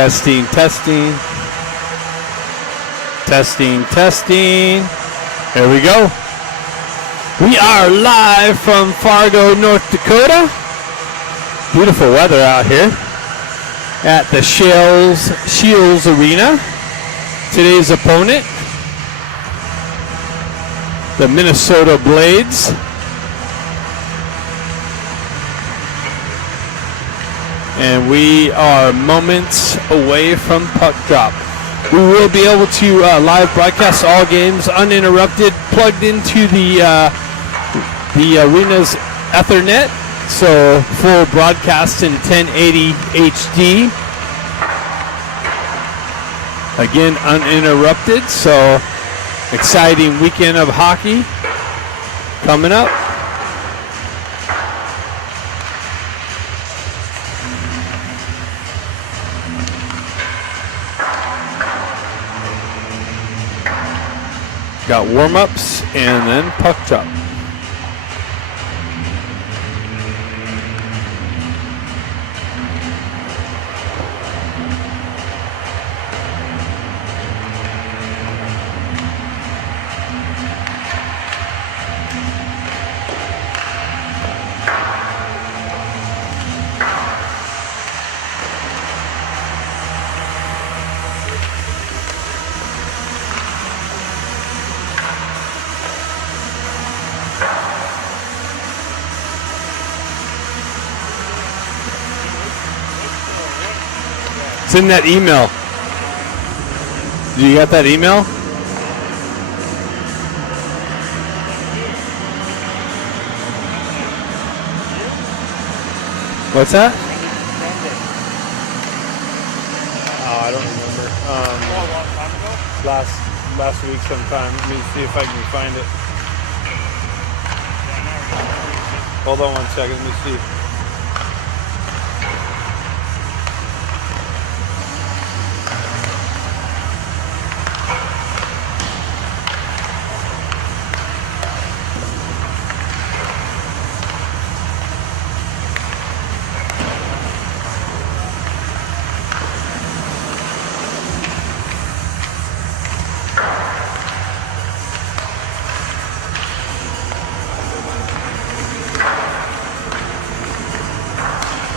Testing, testing. Testing, testing. There we go. We are live from Fargo, North Dakota. Beautiful weather out here at the Shields Arena. Today's opponent, the Minnesota Blades. And we are moments away from puck drop. We will be able to live broadcast all games uninterrupted, plugged into the arena's Ethernet. So full broadcast in 1080 HD. Again, uninterrupted. So exciting weekend of hockey coming up. Got warm-ups and then puck drop. It's in that email. You got that email? What's that? Oh, I don't remember. Last week sometime. Let me see if I can find it. Hold on one second. Let me see.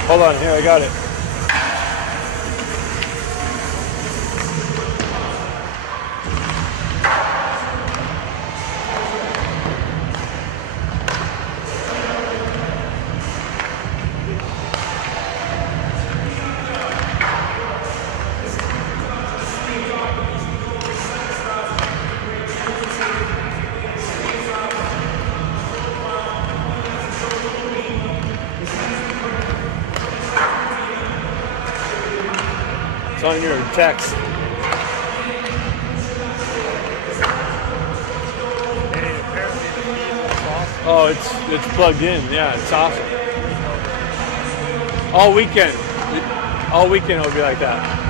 Hold on, here, I got it. It's on your text. Oh, it's plugged in. Yeah, it's awesome. All weekend it'll be like that.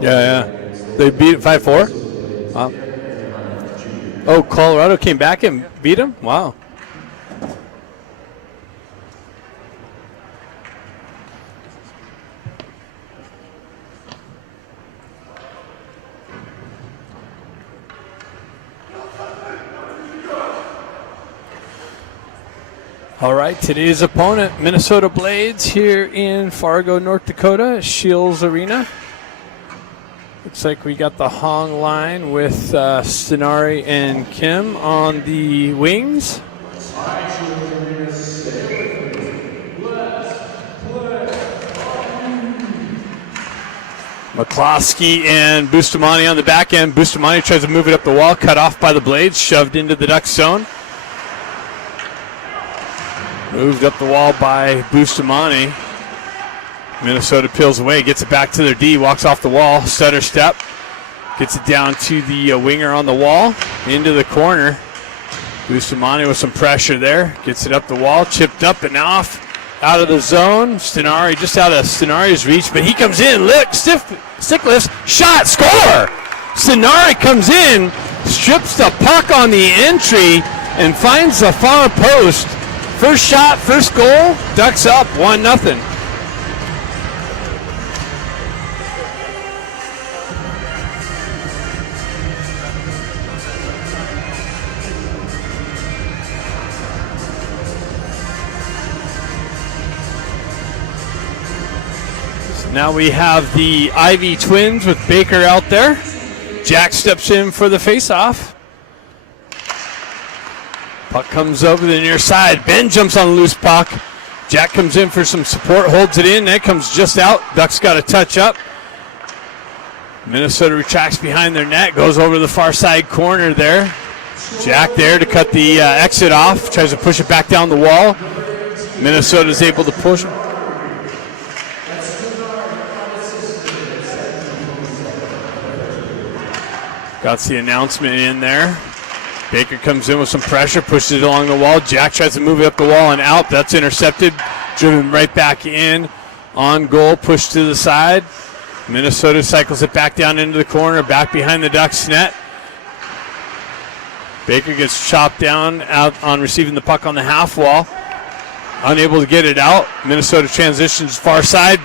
Yeah. They beat it 5-4? Wow. Oh, Colorado came back and beat them? Wow. All right, today's opponent, Minnesota Blades, here in Fargo, North Dakota, Shields Arena. Looks like we got the Hong line with Stenari and Kim on the wings. McCloskey and Bustamante on the back end. Bustamante tries to move it up the wall, cut off by the Blades, shoved into the Duck zone. Moved up the wall by Bustamante. Minnesota peels away, gets it back to their D, walks off the wall, stutter step. Gets it down to the winger on the wall, into the corner. Bustamante with some pressure there. Gets it up the wall, chipped up and off. Out of the zone. Stenari just out of Stenari's reach, but he comes in, stick lifts, shot, score! Stenari comes in, strips the puck on the entry, and finds the far post. First shot, first goal, Ducks up 1-0. So now we have the Ivy twins with Baker out there. Jack steps in for the faceoff. Puck comes over the near side. Ben jumps on the loose puck. Jack comes in for some support, holds it in. That comes just out. Ducks got a touch up. Minnesota retracts behind their net, goes over the far side corner there. Jack there to cut the exit off, tries to push it back down the wall. Minnesota's able to push. Got the announcement in there. Baker comes in with some pressure, pushes it along the wall. Jack tries to move it up the wall and out. That's intercepted, driven right back in. On goal, pushed to the side. Minnesota cycles it back down into the corner, back behind the Ducks net. Baker gets chopped down out on receiving the puck on the half wall. Unable to get it out. Minnesota transitions far side.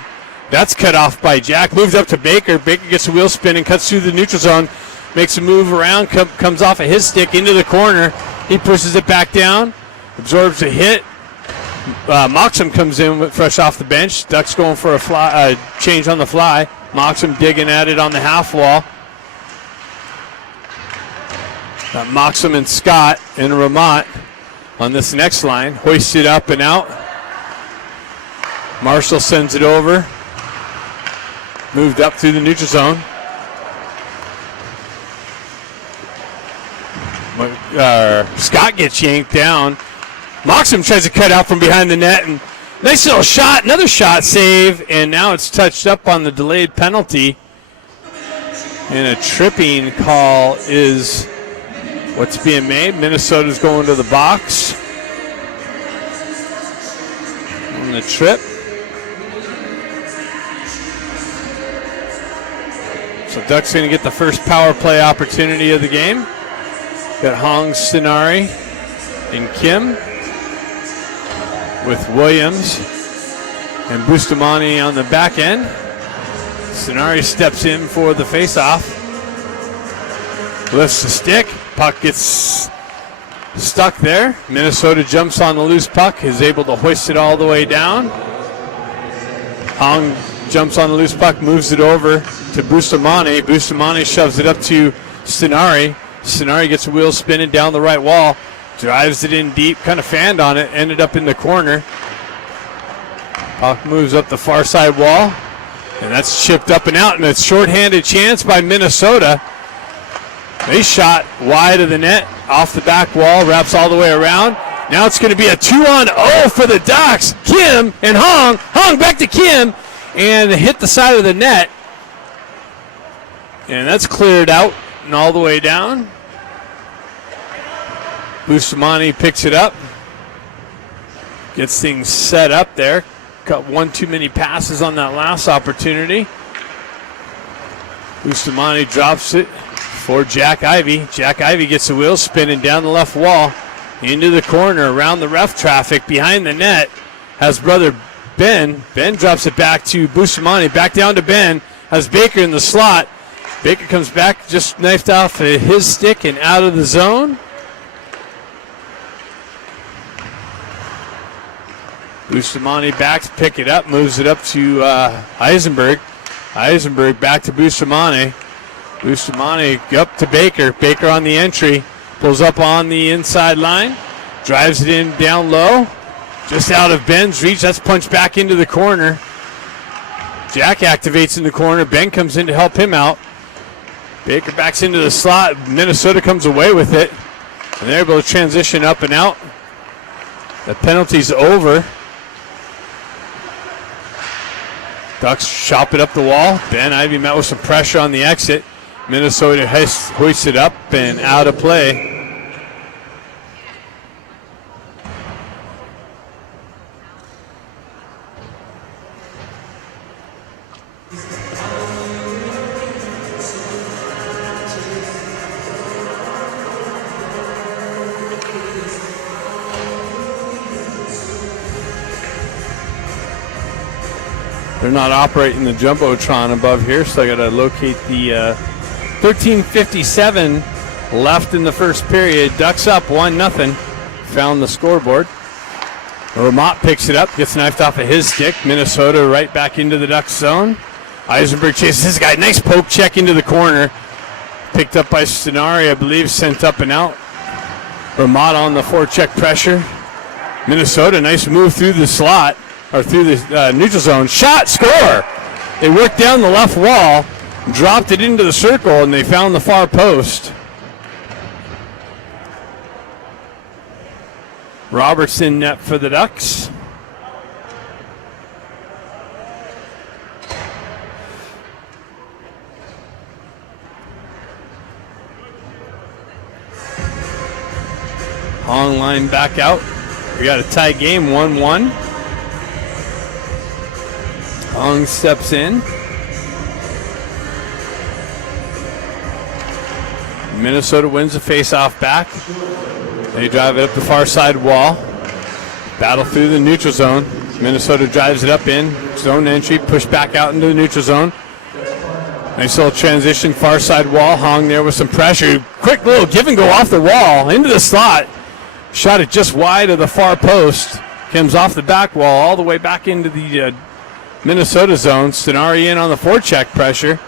That's cut off by Jack. Moved up to Baker. Baker gets a wheel spin and cuts through the neutral zone. Makes a move around, comes off of his stick into the corner. He pushes it back down, absorbs a hit. Moxham comes in fresh off the bench. Ducks going for a change on the fly. Moxham digging at it on the half wall. Got Moxham and Scott and Ramat on this next line. Hoisted up and out. Marshall sends it over. Moved up through the neutral zone. Scott gets yanked down. Moxham tries to cut out from behind the net, and nice little shot, another shot save, and now it's touched up on the delayed penalty. And a tripping call is what's being made. Minnesota's going to the box on the trip. So Ducks going to get the first power play opportunity of the game. Got Hong, Stenari, and Kim with Williams and Bustamante on the back end. Stenari steps in for the faceoff. Lifts the stick. Puck gets stuck there. Minnesota jumps on the loose puck, is able to hoist it all the way down. Hong jumps on the loose puck, moves it over to Bustamante. Bustamante shoves it up to Stenari. Stenari gets a wheel spinning down the right wall, drives it in deep, kind of fanned on it, ended up in the corner. Puck moves up the far side wall, and that's chipped up and out, and it's shorthanded chance by Minnesota. They shot wide of the net, off the back wall, wraps all the way around. Now it's going to be a 2-on-0 for the Ducks. Kim and Hong. Hong back to Kim, and hit the side of the net. And that's cleared out and all the way down. Bustamante picks it up. Gets things set up there. Got one too many passes on that last opportunity. Bustamante drops it for Jack Ivy. Jack Ivy gets the wheel spinning down the left wall, into the corner, around the ref traffic, behind the net. Has brother Ben. Ben drops it back to Bustamante, back down to Ben. Has Baker in the slot. Baker comes back, just knifed off his stick and out of the zone. Bustamante back to pick it up, moves it up to Eisenberg. Eisenberg back to Bustamante. Bustamante up to Baker. Baker on the entry. Pulls up on the inside line. Drives it in down low. Just out of Ben's reach. That's punched back into the corner. Jack activates in the corner. Ben comes in to help him out. Baker backs into the slot. Minnesota comes away with it. And they're able to transition up and out. The penalty's over. Ducks chop it up the wall. Ben Ivy met with some pressure on the exit. Minnesota hoists it up and out of play. They're not operating the Jumbotron above here, so I got to locate the 13:57 left in the first period. Ducks up 1-0. Found the scoreboard. Ramot picks it up, gets knifed off of his stick. Minnesota right back into the Ducks zone. Eisenberg chases this guy. Nice poke check into the corner. Picked up by Stenari, I believe, sent up and out. Ramot on the forecheck pressure. Minnesota, nice move through the slot. Or through the neutral zone. Shot, score! They worked down the left wall, dropped it into the circle, and they found the far post. Robertson net for the Ducks. Hong line back out. We got a tie game, 1-1. Hong steps in. Minnesota wins the face-off back. They drive it up the far side wall. Battle through the neutral zone. Minnesota drives it up in. Zone entry, push back out into the neutral zone. Nice little transition, far side wall. Hong there with some pressure. Quick little give and go off the wall, into the slot. Shot it just wide of the far post. Comes off the back wall all the way back into the Minnesota zone. Stenari in on the forecheck pressure.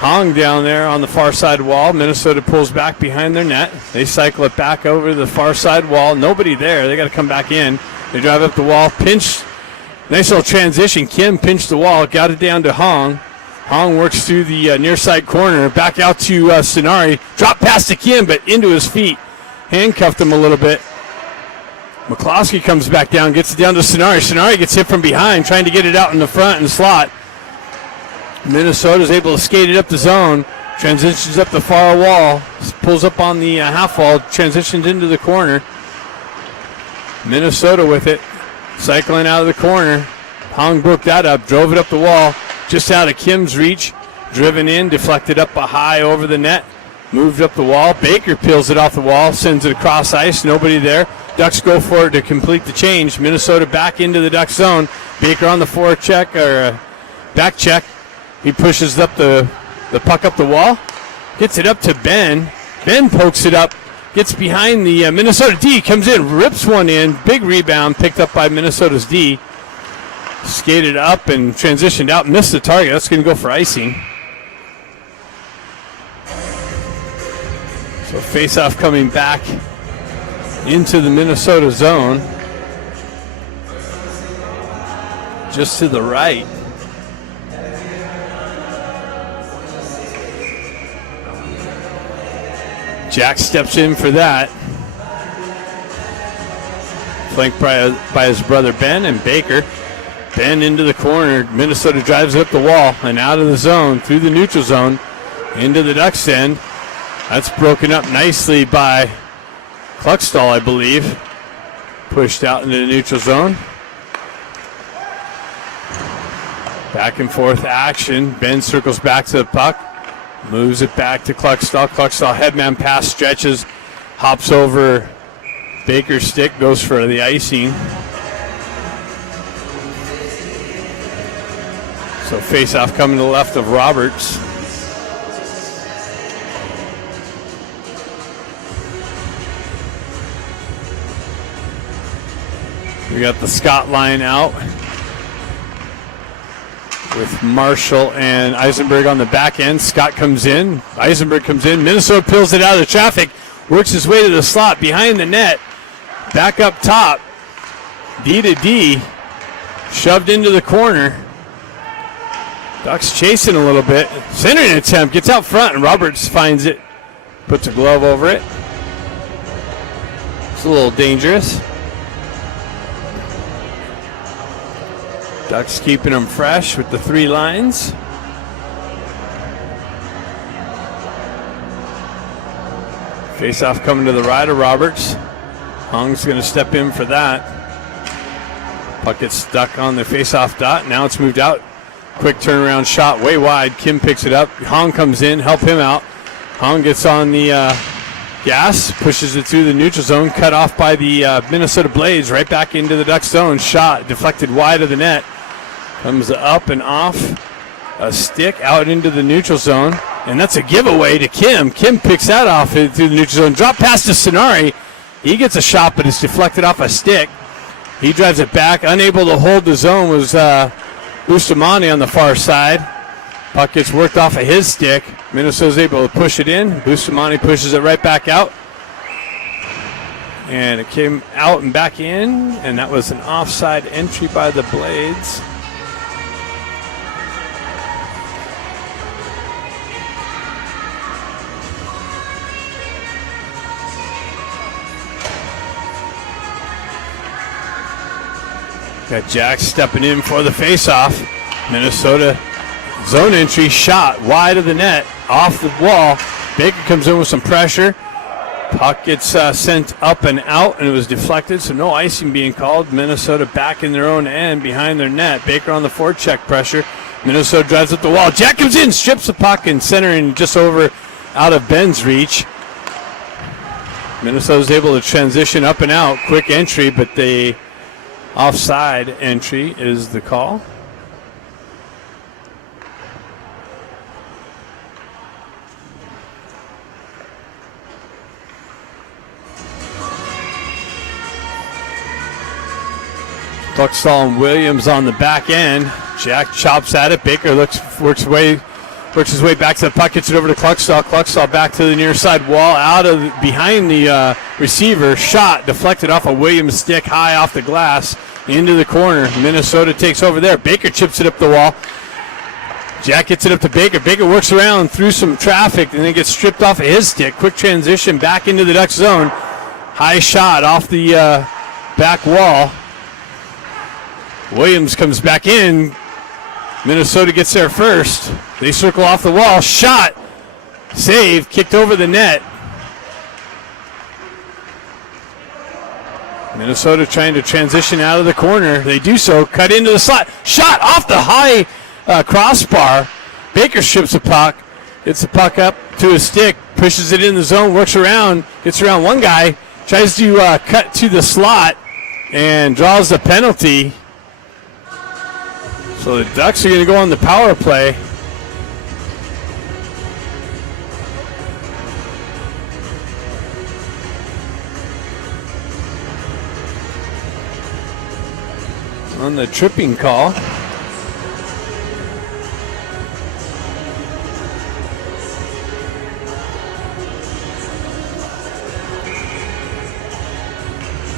Hong down there on the far side wall. Minnesota pulls back behind their net. They cycle it back over the far side wall. Nobody there. They got to come back in. They drive up the wall. Pinch. Nice little transition. Kim pinched the wall. Got it down to Hong. Hong works through the near side corner. Back out to Stenari. Drop past to Kim, but into his feet. Handcuffed him a little bit. McCloskey comes back down, gets it down to Stenari. Stenari gets hit from behind, trying to get it out in the front and slot. Minnesota's able to skate it up the zone, transitions up the far wall, pulls up on the half wall, transitions into the corner. Minnesota with it, cycling out of the corner. Hong broke that up, drove it up the wall, just out of Kim's reach. Driven in, deflected up a high over the net, moved up the wall. Baker peels it off the wall, sends it across ice, nobody there. Ducks go for it to complete the change. Minnesota back into the Ducks zone. Baker on the forecheck or back check. He pushes up the puck up the wall. Gets it up to Ben. Ben pokes it up. Gets behind the Minnesota D. Comes in, rips one in. Big rebound picked up by Minnesota's D. Skated up and transitioned out. Missed the target. That's going to go for icing. So face-off coming back into the Minnesota zone. Just to the right. Jack steps in for that. Flanked by his brother Ben and Baker. Ben into the corner. Minnesota drives up the wall and out of the zone, through the neutral zone, into the Ducks end. That's broken up nicely by Kluckstall, I believe. Pushed out into the neutral zone. Back and forth action. Ben circles back to the puck. Moves it back to Cluckstall. Cluckstall headman pass, stretches, hops over Baker's stick, goes for the icing. So face-off coming to the left of Roberts. We got the Scott line out with Marshall and Eisenberg on the back end. Scott comes in. Eisenberg comes in. Minnesota peels it out of the traffic. Works his way to the slot behind the net. Back up top. D to D. Shoved into the corner. Ducks chasing a little bit. Centering attempt. Gets out front and Roberts finds it. Puts a glove over it. It's a little dangerous. Ducks keeping them fresh with the 3 lines. Face-off coming to the right of Roberts. Hong's going to step in for that. Puck gets stuck on the face-off dot. Now it's moved out. Quick turnaround shot way wide. Kim picks it up. Hong comes in, help him out. Hong gets on the gas, pushes it through the neutral zone, cut off by the Minnesota Blades, right back into the Ducks zone. Shot deflected wide of the net. Comes up and off a stick out into the neutral zone. And that's a giveaway to Kim. Kim picks that off through the neutral zone. Drop pass to Sonari. He gets a shot, but it's deflected off a stick. He drives it back. Unable to hold the zone was Bustamante on the far side. Puck gets worked off of his stick. Minnesota's able to push it in. Bustamante pushes it right back out. And it came out and back in. And that was an offside entry by the Blades. Got Jack stepping in for the faceoff. Minnesota zone entry, shot wide of the net, off the wall. Baker comes in with some pressure. Puck gets sent up and out, and it was deflected, so no icing being called. Minnesota back in their own end behind their net. Baker on the forecheck pressure. Minnesota drives up the wall. Jack comes in, strips the puck, and centering just over out of Ben's reach. Minnesota's able to transition up and out. Quick entry, but the offside entry is the call. Cluckstall and Williams on the back end. Jack chops at it. Baker works his way back to the puck, gets it over to Cluckstall. Cluckstall back to the near side wall, out of behind the receiver. Shot deflected off a Williams stick, high off the glass, into the corner. Minnesota takes over there. Baker chips it up the wall. Jack gets it up to Baker. Baker works around through some traffic and then gets stripped off of his stick. Quick transition back into the Ducks zone. High shot off the back wall. Williams comes back in. Minnesota gets there first. They circle off the wall. Shot. Save. Kicked over the net. Minnesota trying to transition out of the corner. They do so. Cut into the slot. Shot off the high crossbar. Baker strips the puck. Gets the puck up to his stick. Pushes it in the zone. Works around. Gets around one guy. Tries to cut to the slot. And draws the penalty. So the Ducks are going to go on the power play. On the tripping call.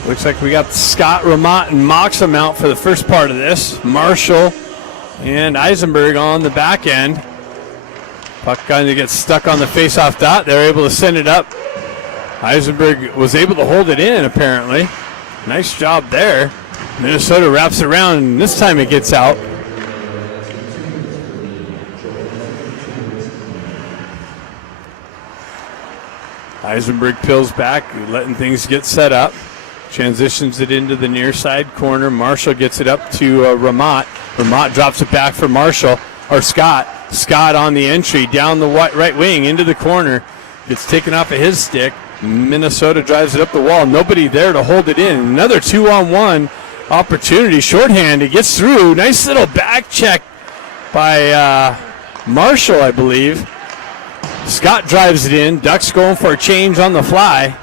Looks like we got Scott, Ramott, and Moxham out for the first part of this. Marshall and Eisenberg on the back end. Puck kind of gets stuck on the face-off dot. They're able to send it up. Eisenberg was able to hold it in, apparently. Nice job there. Minnesota wraps it around, and this time it gets out. Eisenberg peels back, letting things get set up. Transitions it into the near side corner. Marshall gets it up to Ramott. Ramott drops it back for Marshall, or Scott. Scott on the entry, down the right wing, into the corner. Gets taken off of his stick. Minnesota drives it up the wall. Nobody there to hold it in. Another 2-on-1 opportunity. Shorthand. He gets through. Nice little back check by Marshall, I believe. Scott drives it in. Ducks going for a change on the fly.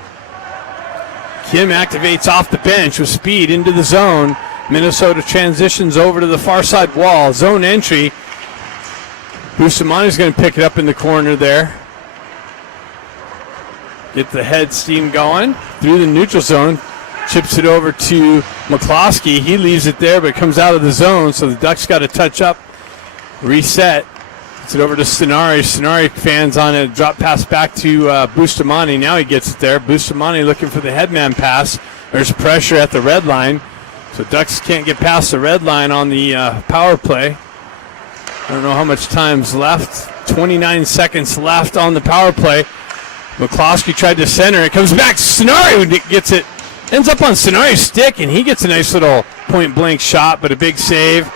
Kim activates off the bench with speed into the zone. Minnesota transitions over to the far side wall. Zone entry. Bustamani's going to pick it up in the corner there. Get the head steam going through the neutral zone. Chips it over to McCloskey. He leaves it there, but comes out of the zone, so the Ducks got to touch up, reset. Gets it over to Stenari. Stenari fans on it. Drop pass back to Bustamani. Now he gets it there. Bustamani looking for the headman pass. There's pressure at the red line, so Ducks can't get past the red line on the power play. I don't know how much time's left. 29 seconds left on the power play. McCloskey tried to center. It comes back. Stenari gets it. Ends up on Stenari's stick, and he gets a nice little point-blank shot, but a big save.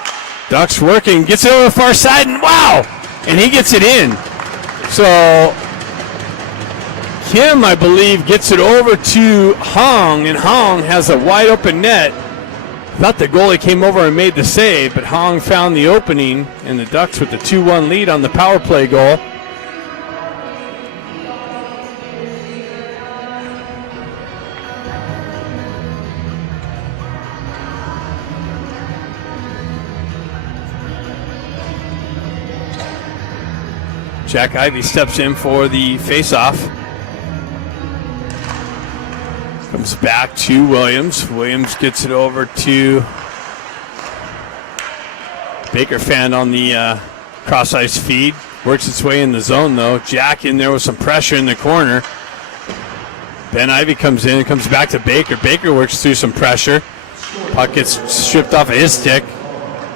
Ducks working. Gets it over the far side, and wow! And he gets it in. So Kim, I believe, gets it over to Hong, and Hong has a wide-open net. Thought the goalie came over and made the save, but Hong found the opening, and the Ducks with the 2-1 lead on the power play goal. Jack Ivey steps in for the face-off. Comes back to Williams. Williams gets it over to Baker fan on the cross-ice feed. Works its way in the zone, though. Jack in there with some pressure in the corner. Ben Ivey comes in and comes back to Baker. Baker works through some pressure. Puck gets stripped off of his stick.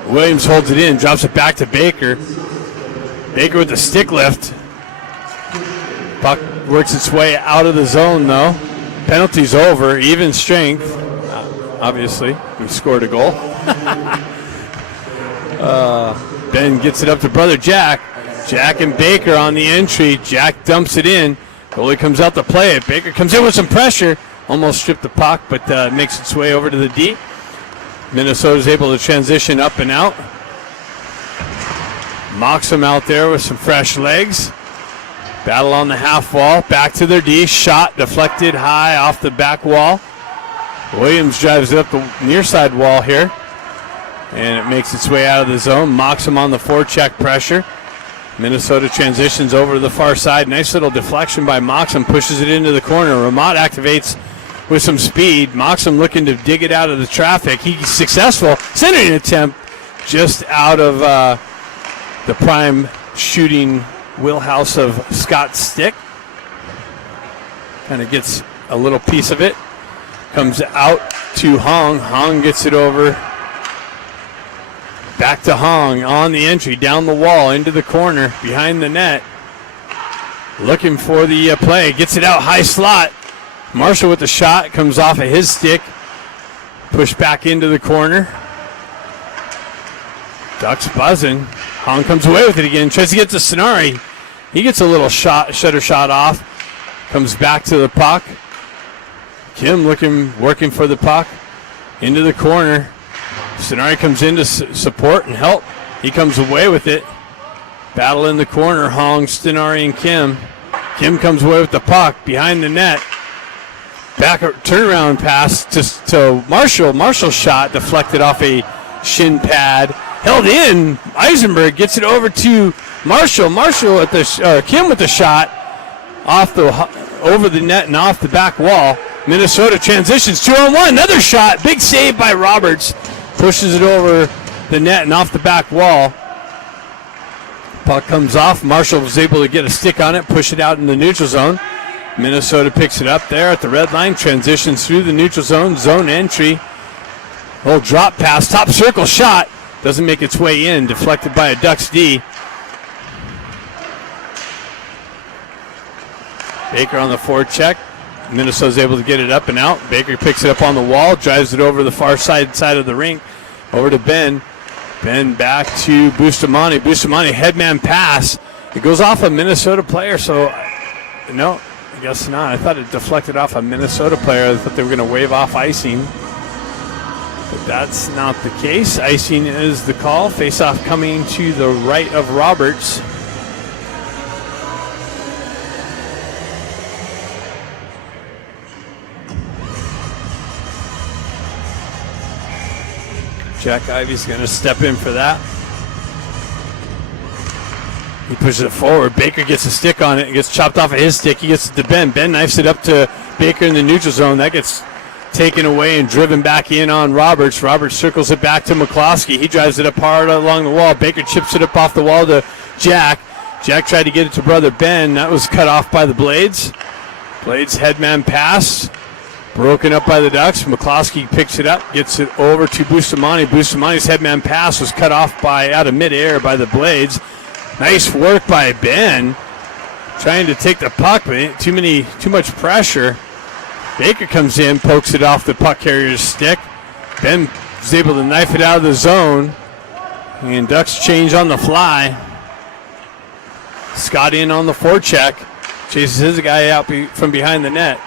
Williams holds it in, drops it back to Baker. Baker with the stick lift. Puck works its way out of the zone, though. Penalty's over, even strength. Obviously, we scored a goal. Ben gets it up to brother Jack. Jack and Baker on the entry. Jack dumps it in. Goalie comes out to play it. Baker comes in with some pressure. Almost stripped the puck, but makes its way over to the D. Minnesota's able to transition up and out. Mocks him out there with some fresh legs. Battle on the half wall. Back to their D. Shot deflected high off the back wall. Williams drives it up the near side wall here. And it makes its way out of the zone. Mocks him on the forecheck pressure. Minnesota transitions over to the far side. Nice little deflection by Moxham. Pushes it into the corner. Ramat activates with some speed. Moxham looking to dig it out of the traffic. He's successful. Centering attempt just out of the prime shooting wheelhouse of Scott's stick. Kind of gets a little piece of it. Comes out to Hong. Hong gets it over. Back to Hong on the entry, down the wall, into the corner, behind the net. Looking for the play. Gets it out, high slot. Marshall with the shot. Comes off of his stick. Pushed back into the corner. Ducks buzzing. Hong comes away with it again. Tries to get to Stenari. He gets a little shutter shot off. Comes back to the puck. Kim working for the puck. Into the corner. Stenari comes in to support and help. He comes away with it. Battle in the corner. Hong, Stenari, and Kim. Kim comes away with the puck behind the net. Back turnaround pass to Marshall. Marshall's shot deflected off a shin pad. Held in. Eisenberg gets it over to Marshall. Marshall at the Kim with the shot over the net and off the back wall. Minnesota transitions 2-on-1. Another shot. Big save by Roberts. Pushes it over the net and off the back wall. Puck comes off. Marshall was able to get a stick on it, push it out in the neutral zone. Minnesota picks it up there at the red line, transitions through the neutral zone, zone entry. Little drop pass, top circle shot. Doesn't make its way in, deflected by a Ducks D. Baker on the forecheck. Minnesota's able to get it up and out. Baker picks it up on the wall, drives it over the far side of the rink, over to Ben. Ben back to Bustamante. Bustamante headman pass. It goes off a Minnesota player, so no, I guess not. I thought it deflected off a Minnesota player. I thought they were going to wave off icing. But that's not the case. Icing is the call. Face-off coming to the right of Roberts. Jack Ivey's going to step in for that. He pushes it forward. Baker gets a stick on it. It gets chopped off of his stick. He gets it to Ben. Ben knifes it up to Baker in the neutral zone. That gets taken away and driven back in on Roberts. Roberts circles it back to McCloskey. He drives it up hard along the wall. Baker chips it up off the wall to Jack. Jack tried to get it to brother Ben. That was cut off by the Blades. Blades headman pass. Broken up by the Ducks. McCloskey picks it up, gets it over to Bustamante. Bustamante's headman pass was cut off out of midair by the Blades. Nice work by Ben, trying to take the puck, but too much pressure. Baker comes in, pokes it off the puck carrier's stick. Ben is able to knife it out of the zone, and Ducks change on the fly. Scott in on the forecheck, chases his guy out from behind the net.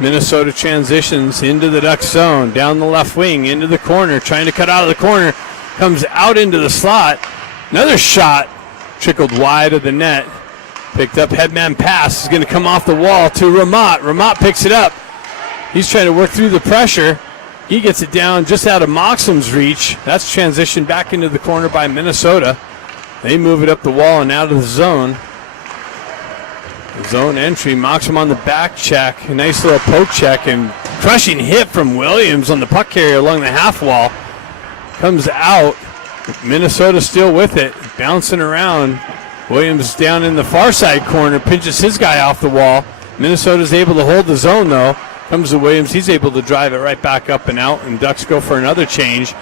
Minnesota transitions into the Ducks zone, down the left wing, into the corner, trying to cut out of the corner, comes out into the slot. Another shot trickled wide of the net. Picked up, headman pass is going to come off the wall to Ramat. Ramat picks it up. He's trying to work through the pressure. He gets it down just out of Moxham's reach. That's transitioned back into the corner by Minnesota. They move it up the wall and out of the zone. Zone entry, Moxham on the back check. A nice little poke check and crushing hit from Williams on the puck carrier along the half wall. Comes out. Minnesota still with it, bouncing around. Williams down in the far side corner, pinches his guy off the wall. Minnesota's able to hold the zone though. Comes to Williams, he's able to drive it right back up and out, and Ducks go for another change.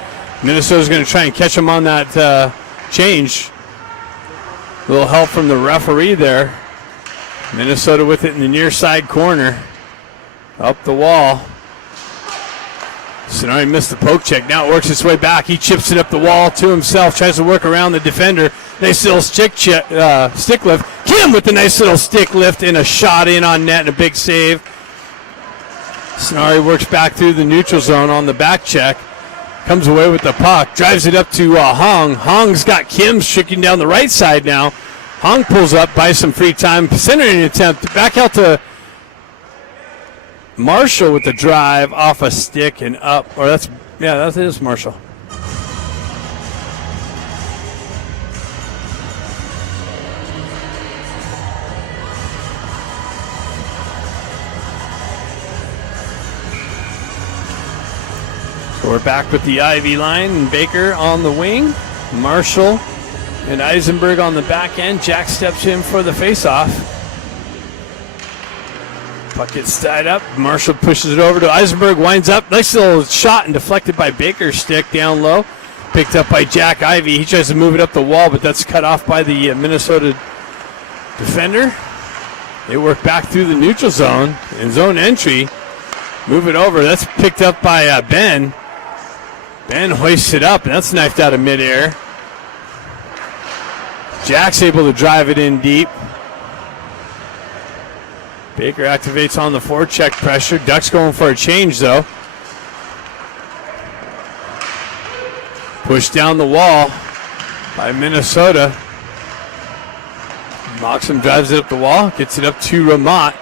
Minnesota's going to try and catch him on that change. A little help from the referee there. Minnesota with it in the near side corner. Up the wall. Sonari missed the poke check. Now it works its way back. He chips it up the wall to himself. Tries to work around the defender. Nice little stick lift. Kim with the nice little stick lift and a shot in on net and a big save. Sonari works back through the neutral zone on the back check. Comes away with the puck. Drives it up to Hong. Hong's got Kim striking down the right side now. Hong pulls up, buys some free time. Centering attempt. Back out to Marshall with the drive off a stick and up. Or that is Marshall. So we're back with the Ivy line and Baker on the wing. Marshall and Eisenberg on the back end. Jack steps in for the faceoff. Puck gets tied up. Marshall pushes it over to Eisenberg. Winds up. Nice little shot and deflected by Baker's stick down low. Picked up by Jack Ivy. He tries to move it up the wall, but that's cut off by the Minnesota defender. They work back through the neutral zone in zone entry. Move it over. That's picked up by Ben. Ben hoists it up, and that's knifed out of midair. Jack's able to drive it in deep. Baker activates on the forecheck pressure. Ducks going for a change, though. Pushed down the wall by Minnesota. Moxham drives it up the wall, gets it up to Ramat.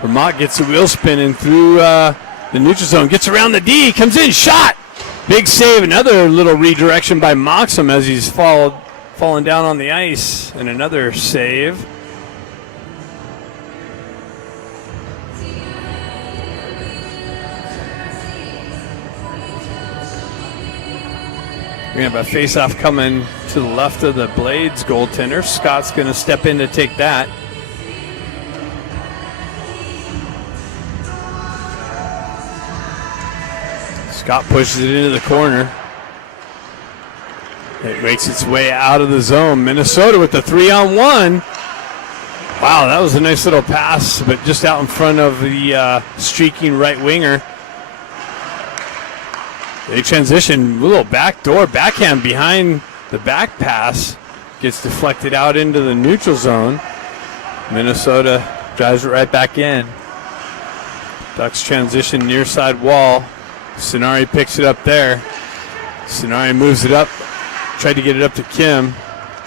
Ramat gets a wheel spinning through the neutral zone, gets around the D, comes in, shot! Big save, another little redirection by Moxham as he's fallen down on the ice, and another save. We're going to have a face-off coming to the left of the Blades goaltender. Scott's going to step in to take that. Scott pushes it into the corner. It makes its way out of the zone. Minnesota with the 3-on-1. Wow, that was a nice little pass, but just out in front of the streaking right winger. They transition, a little backdoor backhand behind The back pass gets deflected out into the neutral zone. Minnesota drives it right back in. Ducks transition near side wall. Sonari picks it up there. Sonari moves it up. Tried to get it up to Kim.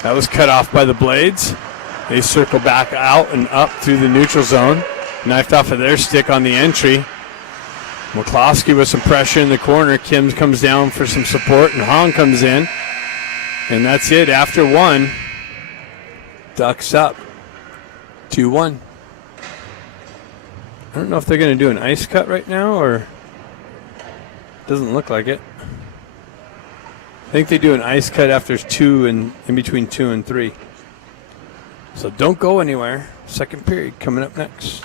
That was cut off by the Blades. They circle back out and up through the neutral zone. Knifed off of their stick on the entry. McCloskey with some pressure in the corner. Kim comes down for some support, and Hong comes in. And that's it. After one, Ducks up 2-1. I don't know if they're going to do an ice cut right now, or doesn't look like it. I think they do an ice cut after two and in between 2 and 3. So don't go anywhere. Second period coming up next.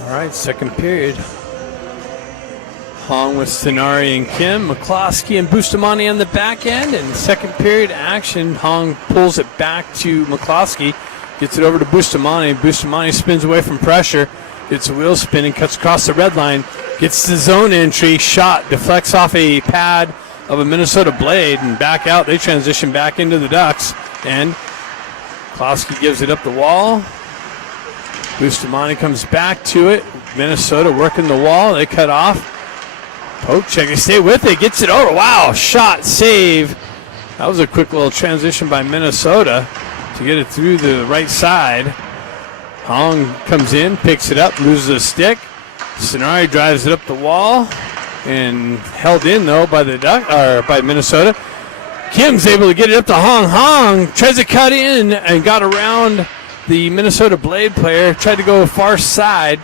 All right, second period. Hong with Sonari and Kim, McCloskey and Bustamante on the back end, and second period action, Hong pulls it back to McCloskey, gets it over to Bustamante. Bustamante spins away from pressure, gets a wheel spin and cuts across the red line, gets the zone entry, shot, deflects off a pad of a Minnesota Blade, and back out. They transition back into the Ducks, and McCloskey gives it up the wall. Bustamante comes back to it. Minnesota working the wall. They cut off. Poke check. They stay with it. Gets it over. Wow. Shot. Save. That was a quick little transition by Minnesota to get it through the right side. Hong comes in, picks it up, loses a stick. Sonari drives it up the wall and held in though by the by Minnesota. Kim's able to get it up to Hong. Hong tries to cut in and got around the Minnesota Blade player, tried to go far side,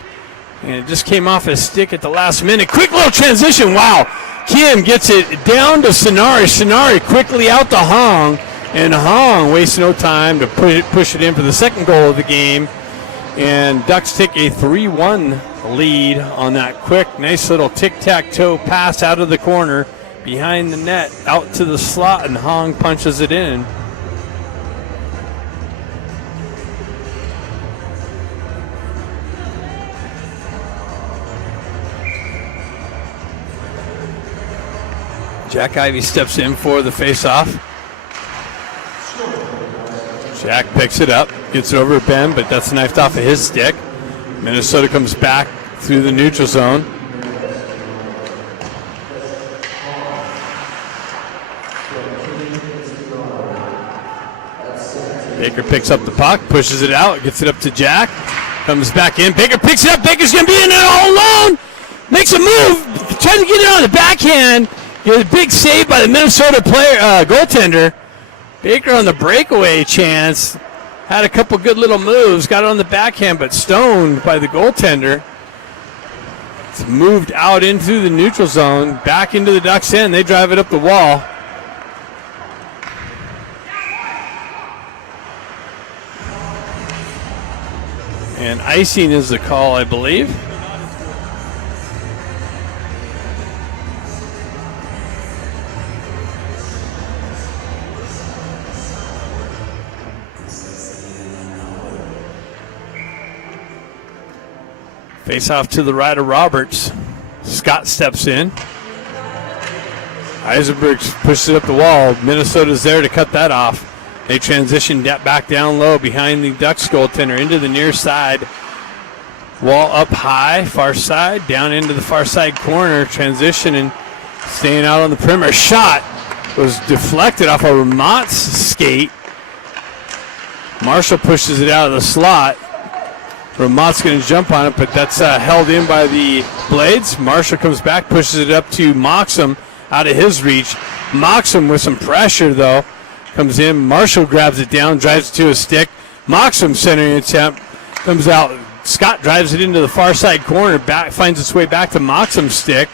and it just came off his stick at the last minute. Quick little transition, wow. Kim gets it down to Sonari. Sonari quickly out to Hong, and Hong wastes no time to push it in for the second goal of the game. And Ducks take a 3-1 lead on that quick, nice little tic-tac-toe pass out of the corner, behind the net, out to the slot, and Hong punches it in. Jack Ivey steps in for the face-off. Jack picks it up, gets it over to Ben, but that's knifed off of his stick. Minnesota comes back through the neutral zone. Baker picks up the puck, pushes it out, gets it up to Jack, comes back in. Baker picks it up. Baker's going to be in there all alone. Makes a move, trying to get it on the backhand. Get a big save by the Minnesota player, goaltender. Baker on the breakaway chance. had a couple good little moves, got it on the backhand, but stoned by the goaltender. It's moved out into the neutral zone, back into the Ducks' end. They drive it up the wall. And icing is the call, I believe. Face off to the right of Roberts. Scott steps in. Eisenberg pushes it up the wall. Minnesota's there to cut that off. They transition back down low behind the Ducks goaltender into the near side. Wall up high, far side, down into the far side corner. Transition and staying out on the perimeter. Shot was deflected off of Ramott's skate. Marshall pushes it out of the slot. Ramott's going to jump on it, but that's held in by the Blades. Marshall comes back, pushes it up to Moxham out of his reach. Moxham with some pressure, though, comes in. Marshall grabs it down, drives it to a stick. Moxham centering attempt comes out. Scott drives it into the far side corner, finds its way back to Moxham's stick.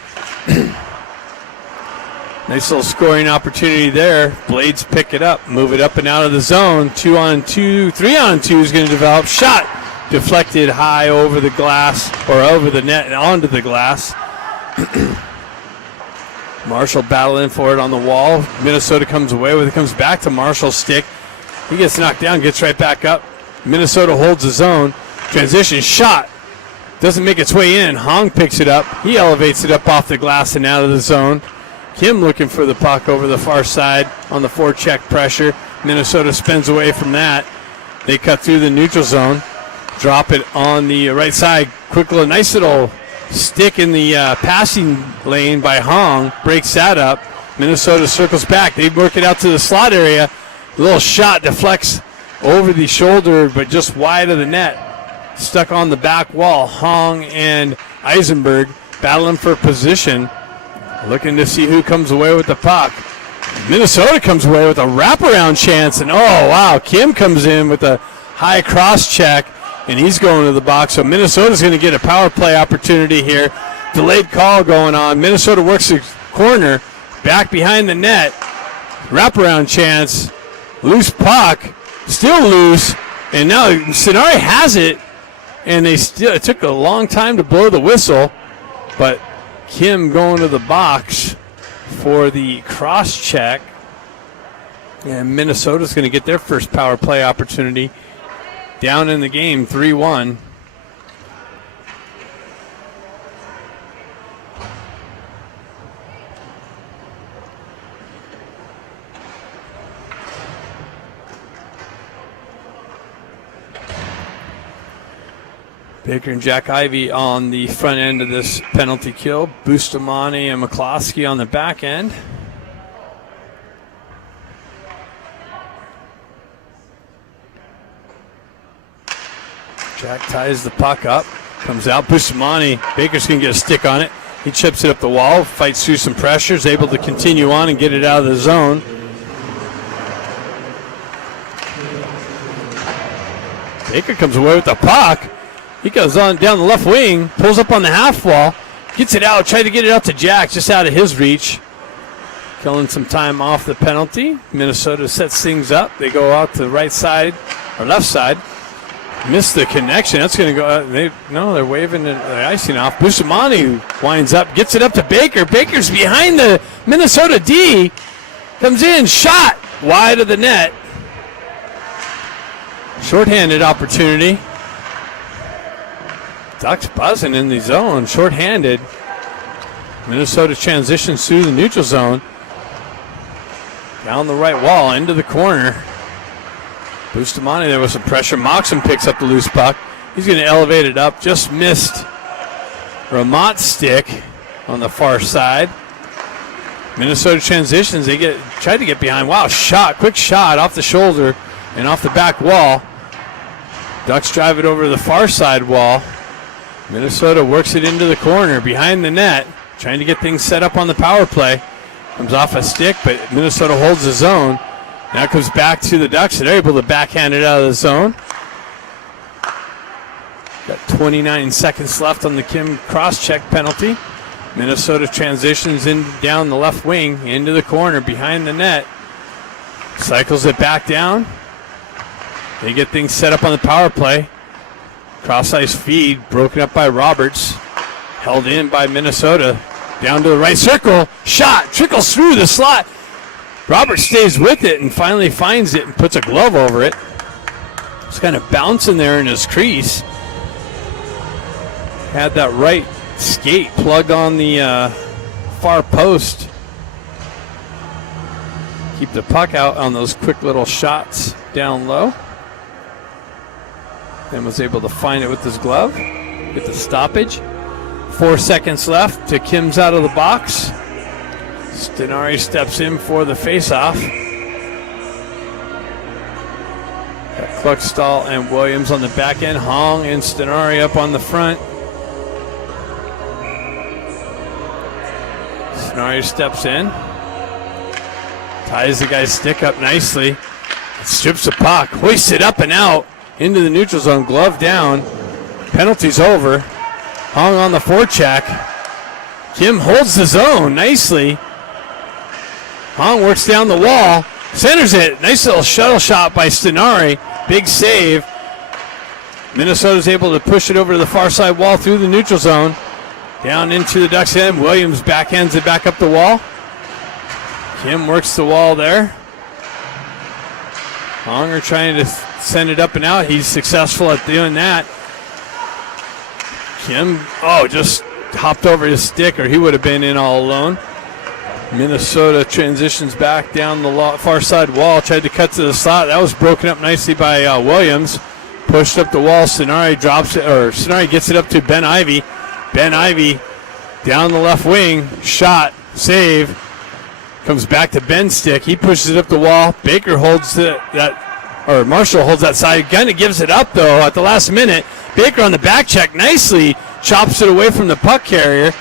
Nice little scoring opportunity there. Blades pick it up, move it up and out of the zone. 2-on-2, 3-on-2 is going to develop. Shot deflected high over the glass, or over the net and onto the glass. Marshall battling for it on the wall. Minnesota comes away with it, comes back to Marshall's stick. He gets knocked down, gets right back up. Minnesota holds the zone. Transition shot. Doesn't make its way in. Hong picks it up. He elevates it up off the glass and out of the zone. Kim looking for the puck over the far side on the forecheck pressure. Minnesota spins away from that. They cut through the neutral zone. Drop it on the right side. Nice little stick in the passing lane by Hong. Breaks that up. Minnesota circles back. They work it out to the slot area. A little shot deflects over the shoulder, but just wide of the net. Stuck on the back wall. Hong and Eisenberg battling for position. Looking to see who comes away with the puck. Minnesota comes away with a wraparound chance. And, oh, wow, Kim comes in with a high cross check. And he's going to the box. So Minnesota's going to get a power play opportunity here. Delayed call going on. Minnesota works the corner. Back behind the net. Wraparound chance. Loose puck. Still loose. And now Sonari has it. And it took a long time to blow the whistle. But Kim going to the box for the cross check. And Minnesota's going to get their first power play opportunity. Down in the game, 3-1. Baker and Jack Ivey on the front end of this penalty kill. Bustamante and McCloskey on the back end. Jack ties the puck up, comes out. Bustamante, Baker's going to get a stick on it. He chips it up the wall, fights through some pressure, is able to continue on and get it out of the zone. Baker comes away with the puck. He goes on down the left wing, pulls up on the half wall, gets it out, tried to get it out to Jack, just out of his reach. Killing some time off the penalty. Minnesota sets things up. They go out to the right side, or left side. Missed the connection. That's going to go. They're waving the icing off. Bustamante winds up, gets it up to Baker. Baker's behind the Minnesota D. Comes in, shot wide of the net. Shorthanded opportunity. Ducks buzzing in the zone. Shorthanded. Minnesota transitions through the neutral zone. Down the right wall, into the corner. Bustamante, there was some pressure. Moxham picks up the loose puck. He's going to elevate it up. Just missed Ramott's stick on the far side. Minnesota transitions. They tried to get behind. Wow, quick shot off the shoulder and off the back wall. Ducks drive it over to the far side wall. Minnesota works it into the corner behind the net, trying to get things set up on the power play. Comes off a stick, but Minnesota holds the zone. Now it comes back to the Ducks, and they're able to backhand it out of the zone. Got 29 seconds left on the Kim cross-check penalty. Minnesota transitions in down the left wing into the corner behind the net. Cycles it back down. They get things set up on the power play. Cross-ice feed broken up by Roberts. Held in by Minnesota. Down to the right circle. Shot. Trickles through the slot. Roberts stays with it and finally finds it and puts a glove over it. It's kind of bouncing there in his crease. Had that right skate plugged on the far post. Keep the puck out on those quick little shots down low. Then was able to find it with his glove. Get the stoppage. 4 seconds left to Kim's out of the box. Stenari steps in for the faceoff. Got Kluckstall and Williams on the back end. Hong and Stenari up on the front. Stenari steps in. Ties the guy's stick up nicely. Strips the puck. Hoists it up and out. Into the neutral zone. Glove down. Penalty's over. Hong on the forecheck. Kim holds the zone nicely. Hong works down the wall. Centers it. Nice little shuttle shot by Stenari. Big save. Minnesota's able to push it over to the far side wall through the neutral zone. Down into the Ducks' end. Williams backhands it back up the wall. Kim works the wall there. Honger trying to send it up and out. He's successful at doing that. Kim, just hopped over his stick, or he would have been in all alone. Minnesota transitions back down the far side wall. Tried to cut to the slot. That was broken up nicely by Williams. Pushed up the wall. Stenari drops it, or Stenari gets it up to Ben Ivy. Ben Ivy down the left wing. Shot. Save. Comes back to Ben's stick. He pushes it up the wall. Baker holds Marshall holds that side. Kind of gives it up, though, at the last minute. Baker on the back check nicely. Chops it away from the puck carrier.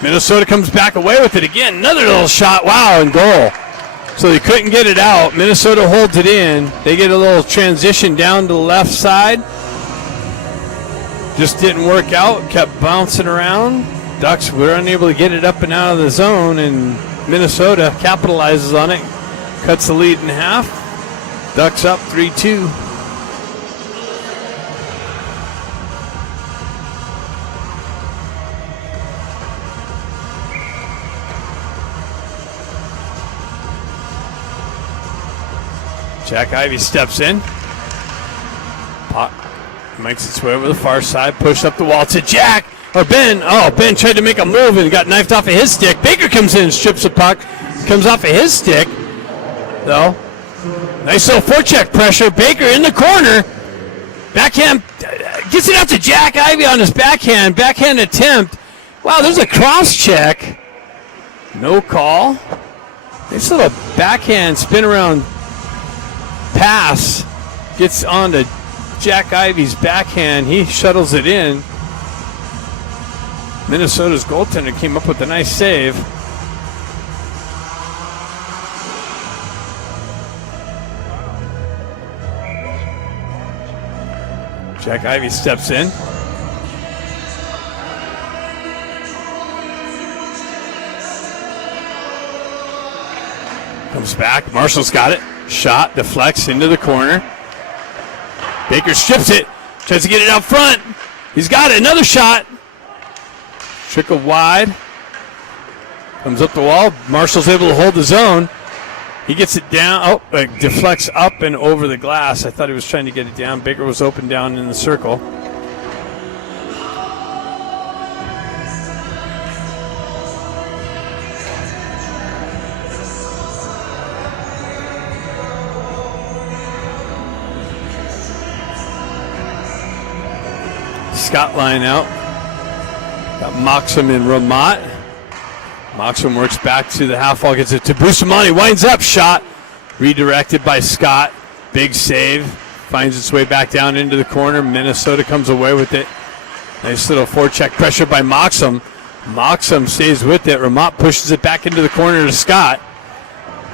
Minnesota comes back away with it again. Another little shot. Wow, and goal. So they couldn't get it out. Minnesota holds it in. They get a little transition down to the left side. Just didn't work out. Kept bouncing around. Ducks were unable to get it up and out of the zone, and Minnesota capitalizes on it. Cuts the lead in half. Ducks up 3-2. Jack Ivey steps in. Pot makes its way over the far side. Push up the wall to Jack. Or Ben. Ben tried to make a move and got knifed off of his stick. Baker comes in and strips the puck. Comes off of his stick. Though. Nice little forecheck pressure. Baker in the corner. Backhand. Gets it out to Jack Ivey on his backhand. Backhand attempt. Wow, there's a cross check. No call. Nice little backhand spin around pass. Gets onto Jack Ivey's backhand. He shuttles it in. Minnesota's goaltender came up with a nice save. Jack Ivey steps in. Comes back. Marshall's got it. Shot, deflects into the corner. Baker strips it. Tries to get it out front. He's got it. Another shot. Trickle wide. Comes up the wall. Marshall's able to hold the zone. He gets it down. It deflects up and over the glass. I thought he was trying to get it down. Baker was open down in the circle. Scott line out. Got Moxham and Ramat. Moxham works back to the half wall, gets it to Bustamante, winds up, shot. Redirected by Scott. Big save. Finds its way back down into the corner. Minnesota comes away with it. Nice little forecheck pressure by Moxham. Moxham stays with it. Ramat pushes it back into the corner to Scott.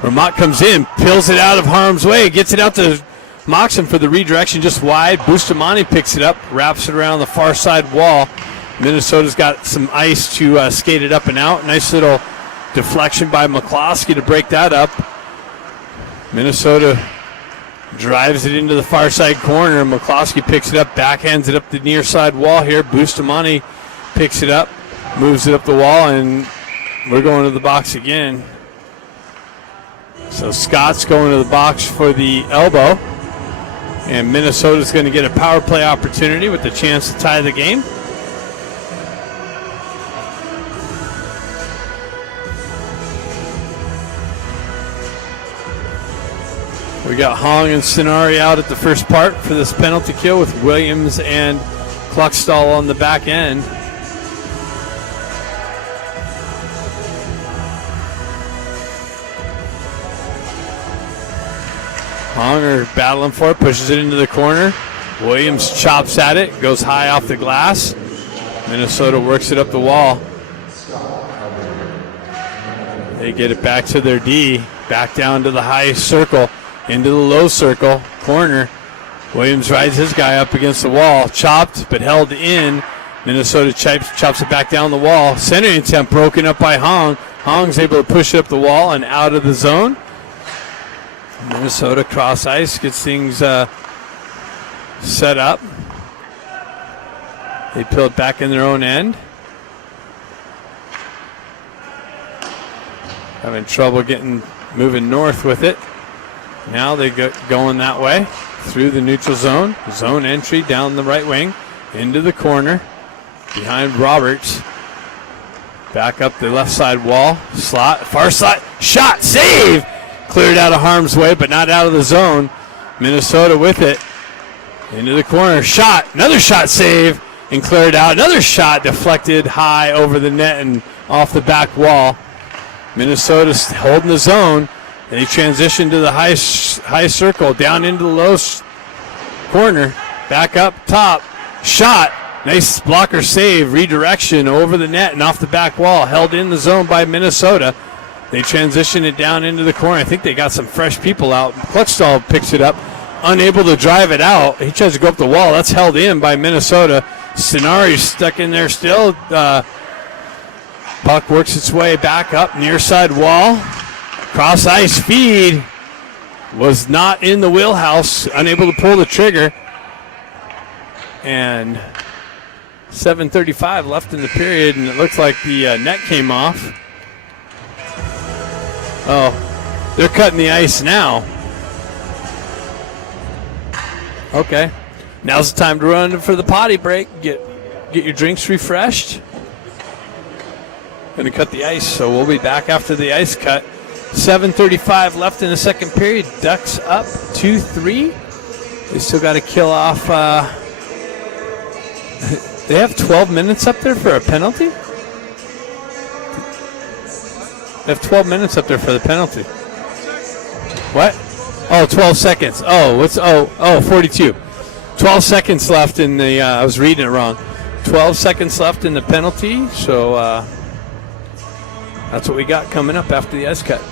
Vermont comes in, peels it out of harm's way, gets it out to Moxon for the redirection just wide. Bustamante picks it up, wraps it around the far side wall. Minnesota's got some ice to skate it up and out. Nice little deflection by McCloskey to break that up. Minnesota drives it into the far side corner. McCloskey picks it up, backhands it up the near side wall here. Bustamante picks it up, moves it up the wall, and we're going to the box again. So Scott's going to the box for the elbow. And Minnesota's going to get a power play opportunity with the chance to tie the game. We got Hong and Sinari out at the first part for this penalty kill with Williams and Kluckstall on the back end. Honger battling for it, pushes it into the corner. Williams chops at it, goes high off the glass. Minnesota works it up the wall. They get it back to their D, back down to the high circle, into the low circle, corner. Williams rides his guy up against the wall, chopped but held in. Minnesota chops it back down the wall. Centering attempt broken up by Hong. Hong's able to push it up the wall and out of the zone. Minnesota cross ice, gets things set up. They peel it back in their own end. Having trouble moving north with it. Now they going that way through the neutral zone. Zone entry down the right wing into the corner behind Roberts. Back up the left side wall. Slot, far side, shot, save! Cleared out of harm's way, but not out of the zone. Minnesota with it. Into the corner. Shot. Another shot save. And cleared out. Another shot deflected high over the net and off the back wall. Minnesota holding the zone. They transition to the high circle. Down into the low corner. Back up top. Shot. Nice blocker save. Redirection over the net and off the back wall. Held in the zone by Minnesota. They transition it down into the corner. I think they got some fresh people out. Kluckstall picks it up, unable to drive it out. He tries to go up the wall. That's held in by Minnesota. Sinari's stuck in there still. Puck works its way back up near side wall. Cross ice feed was not in the wheelhouse. Unable to pull the trigger. And 7:35 left in the period, and it looks like the net came off. Oh, they're cutting the ice now. Okay. Now's the time to run for the potty break. Get your drinks refreshed. Going to cut the ice, so we'll be back after the ice cut. 7:35 left in the second period. Ducks up 2-3. They still got to kill off. They have 12 minutes up there for a penalty? They have 12 minutes up there for the penalty. What? Oh, 12 seconds. Oh, 42. 12 seconds left in the, I was reading it wrong. 12 seconds left in the penalty, so that's what we got coming up after the ice cut.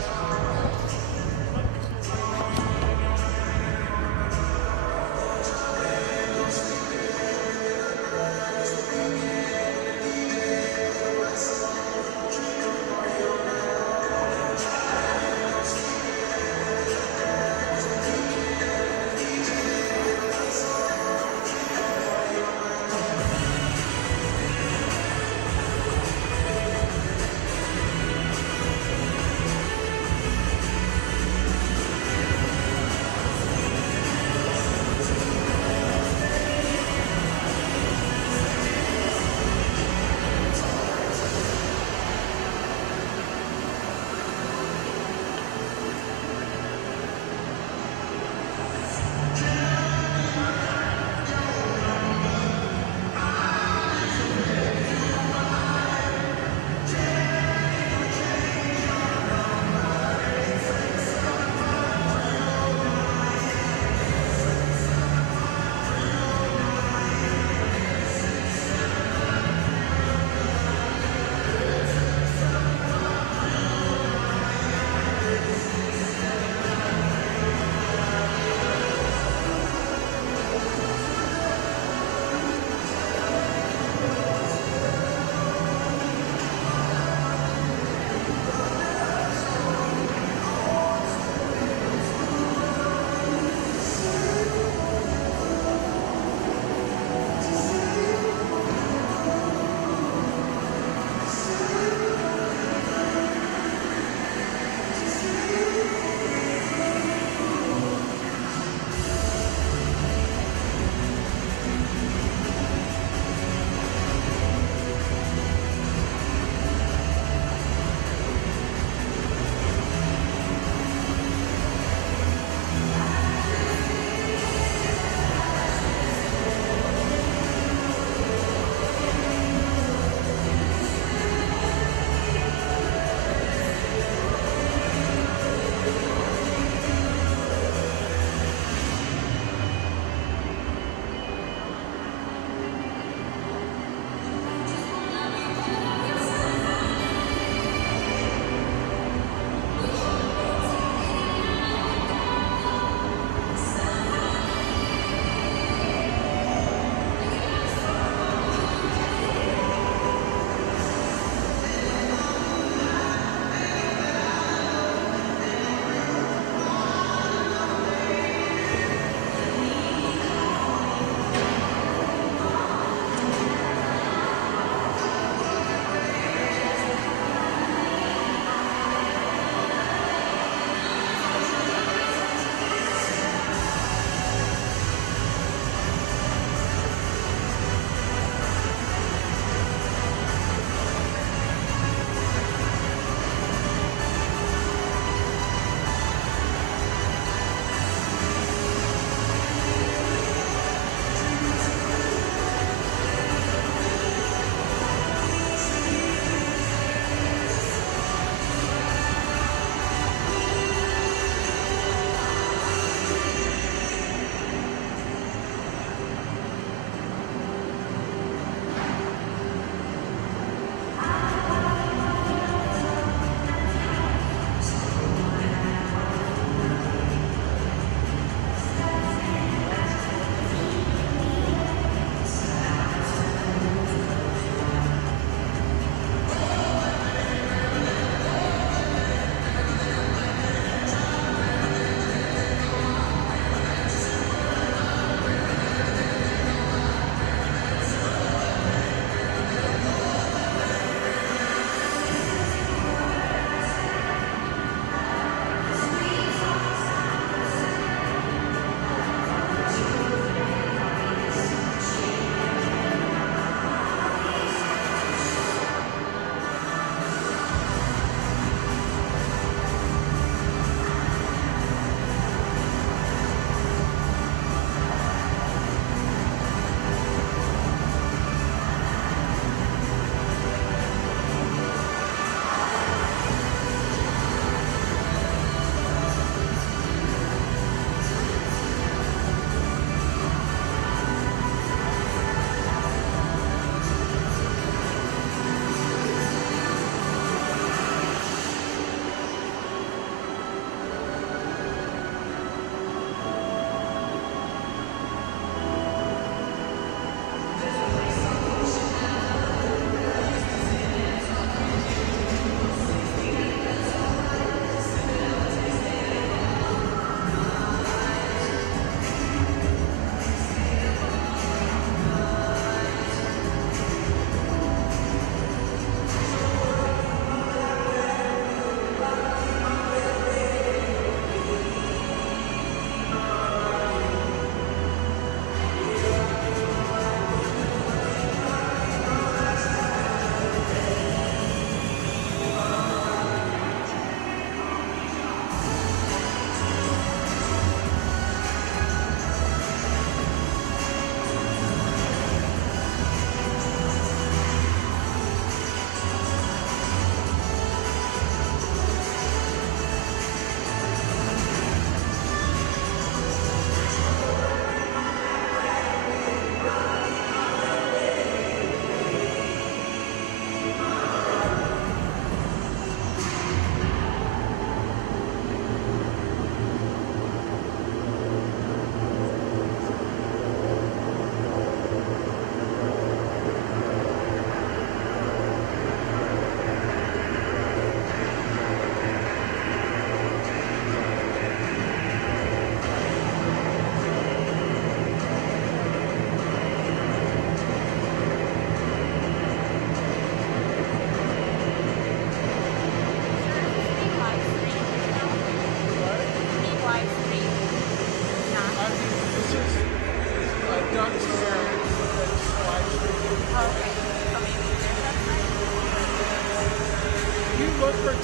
look for 2004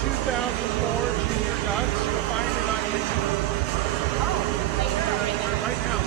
Junior Ducks, you'll find it on YouTube. Right now.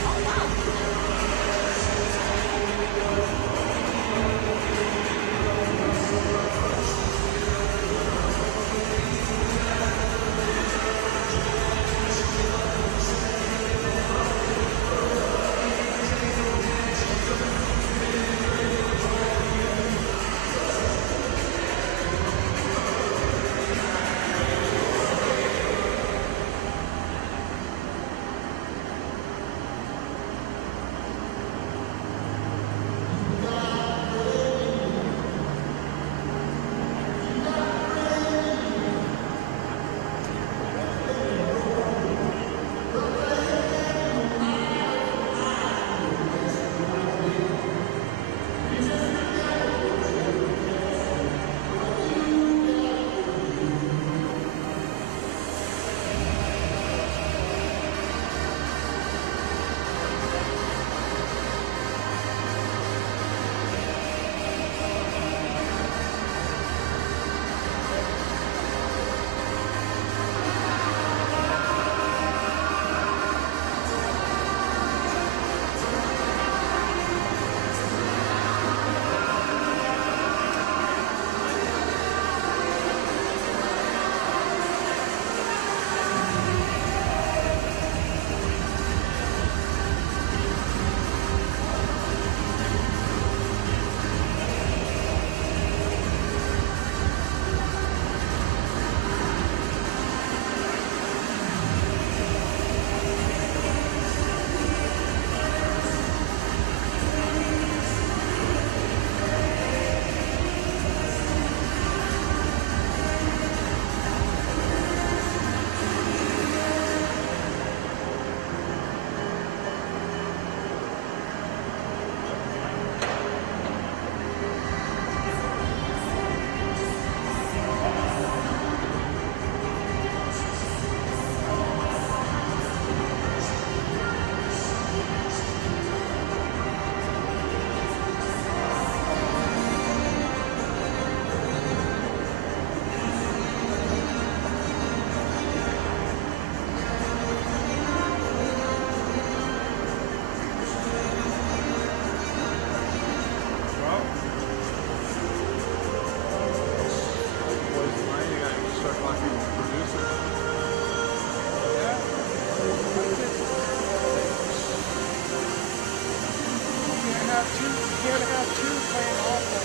Can't have two playing also.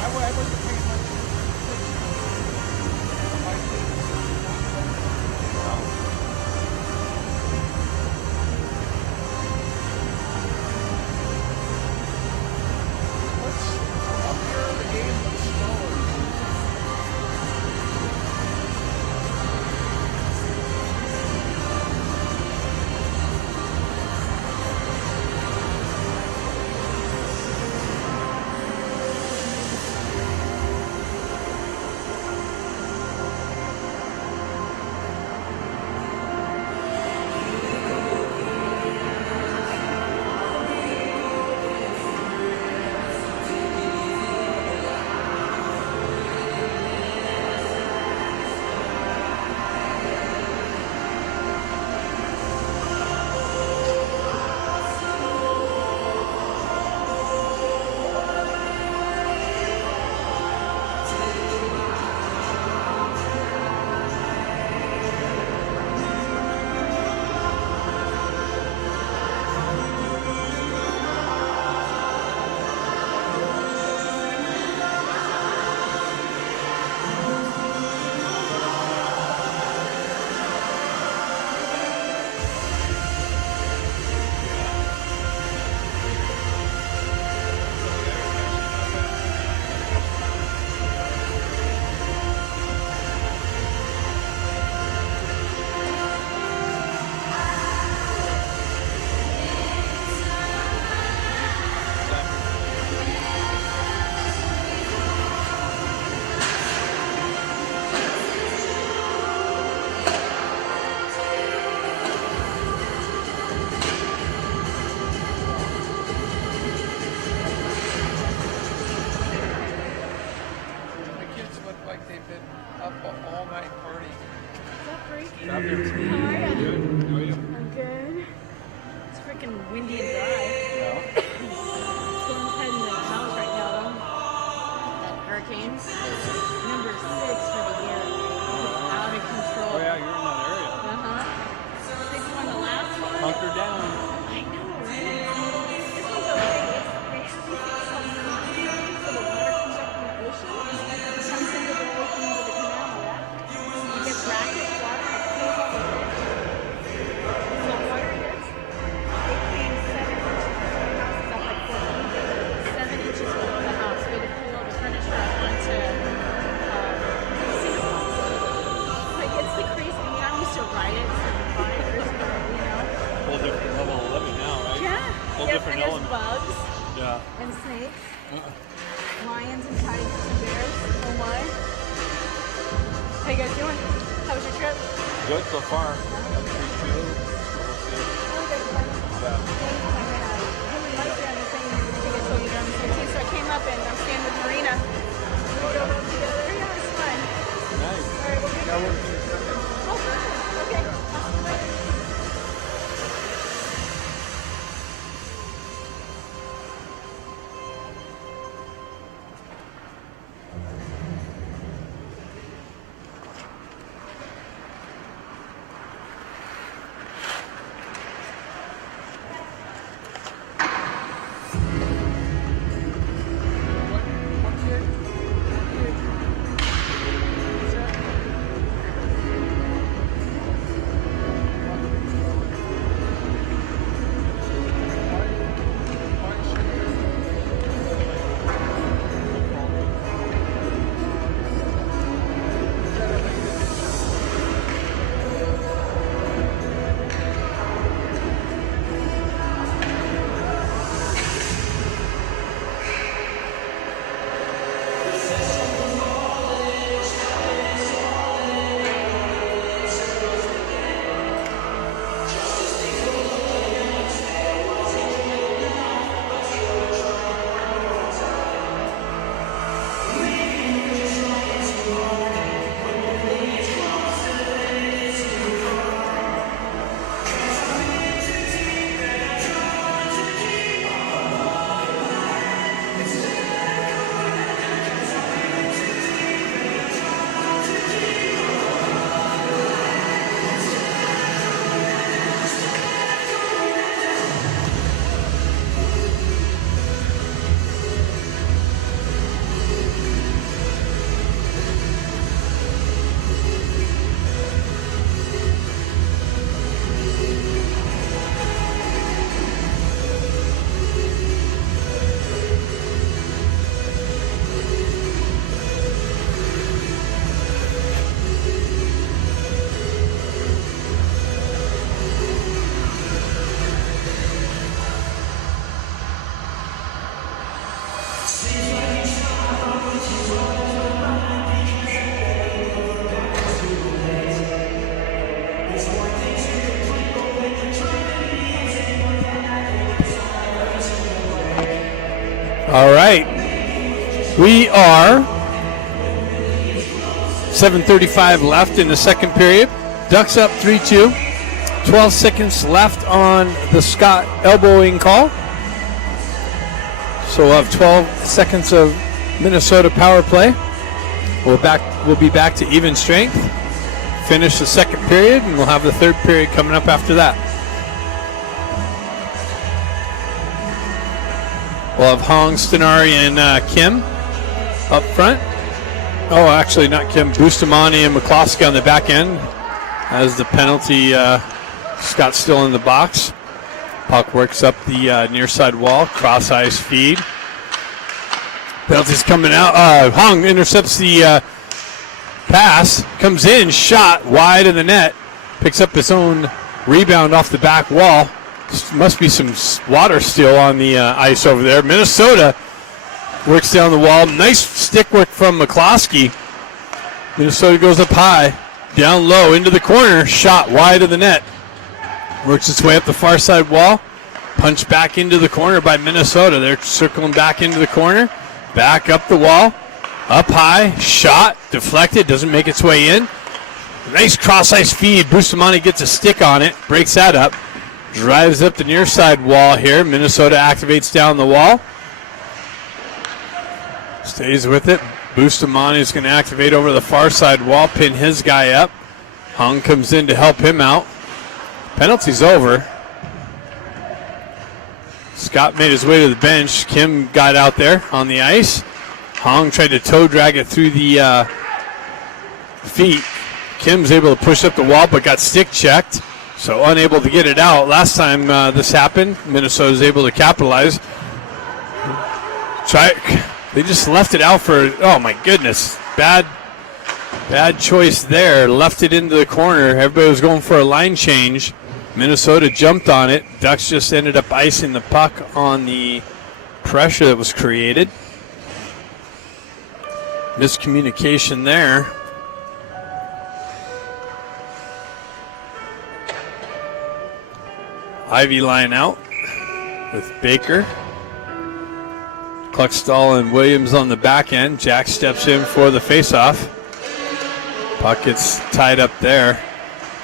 I wouldn't pay much. Up here, the game looks slower. Lions and tigers and bears. Oh my. How you guys doing? How was your trip? Good so far. So I came up and I'm staying with Marina. We drove up together. Yeah, it was fun. Nice. All right, we'll be That works in a second. Oh, perfect. Okay. I'll see you later. All right. We are 7:35 left in the second period. Ducks up 3-2. 12 seconds left on the Scott elbowing call. So we'll have 12 seconds of Minnesota power play. We'll be back to even strength. Finish the second period, and we'll have the third period coming up after that. We'll have Hong, Stenari, and Kim up front. Oh, actually not Kim. Bustamante and McCloskey on the back end. As the penalty, Scott's still in the box. Puck works up the near side wall. Cross ice feed. Penalty's coming out. Hong intercepts the pass. Comes in, shot wide of the net. Picks up his own rebound off the back wall. Must be some water still on the ice over there. Minnesota works down the wall. Nice stick work from McCloskey. Minnesota goes up high, down low, into the corner. Shot wide of the net. Works its way up the far side wall. Punch back into the corner by Minnesota. They're circling back into the corner. Back up the wall. Up high. Shot. Deflected. Doesn't make its way in. Nice cross ice feed. Bustamante gets a stick on it. Breaks that up. Drives up the near side wall here. Minnesota activates down the wall. Stays with it. Bustamante is going to activate over the far side wall. Pin his guy up. Hung comes in to help him out. Penalty's over. Scott made his way to the bench. Kim got out there on the ice. Hong tried to toe drag it through the feet. Kim's able to push up the wall but got stick checked. So unable to get it out. Last time this happened, Minnesota was able to capitalize. They just left it out for, oh my goodness, bad choice there. Left it into the corner. Everybody was going for a line change. Minnesota jumped on it. Ducks just ended up icing the puck on the pressure that was created. Miscommunication there. Ivy line out with Baker. Cluckstall and Williams on the back end. Jack steps in for the faceoff. Puck gets tied up there.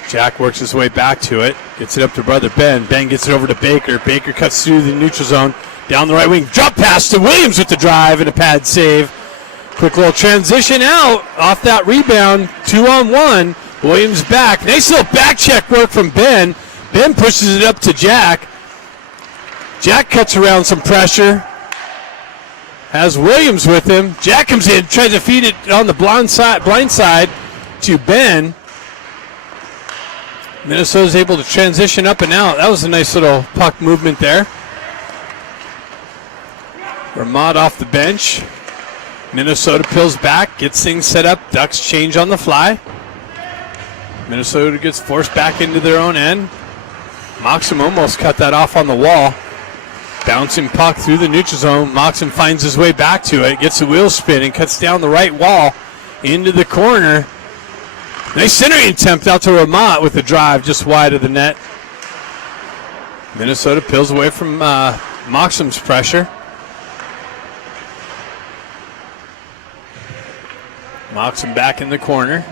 Jack works his way back to it. Gets it up to brother Ben. Ben gets it over to Baker. Baker cuts through the neutral zone. Down the right wing. Drop pass to Williams with the drive and a pad save. Quick little transition out off that rebound. 2-on-1. Williams back. Nice little back check work from Ben. Ben pushes it up to Jack. Jack cuts around some pressure. Has Williams with him. Jack comes in, tries to feed it on the blind side to Ben. Minnesota's able to transition up and out. That was a nice little puck movement there. Ramad off the bench. Minnesota peels back, gets things set up. Ducks change on the fly. Minnesota gets forced back into their own end. Moxham almost cut that off on the wall. Bouncing puck through the neutral zone. Moxham finds his way back to it. Gets the wheel spinning. Cuts down the right wall. Into the corner. Nice centering attempt out to Ramat with the drive just wide of the net. Minnesota peels away from Moxham's pressure. Moxham back in the corner.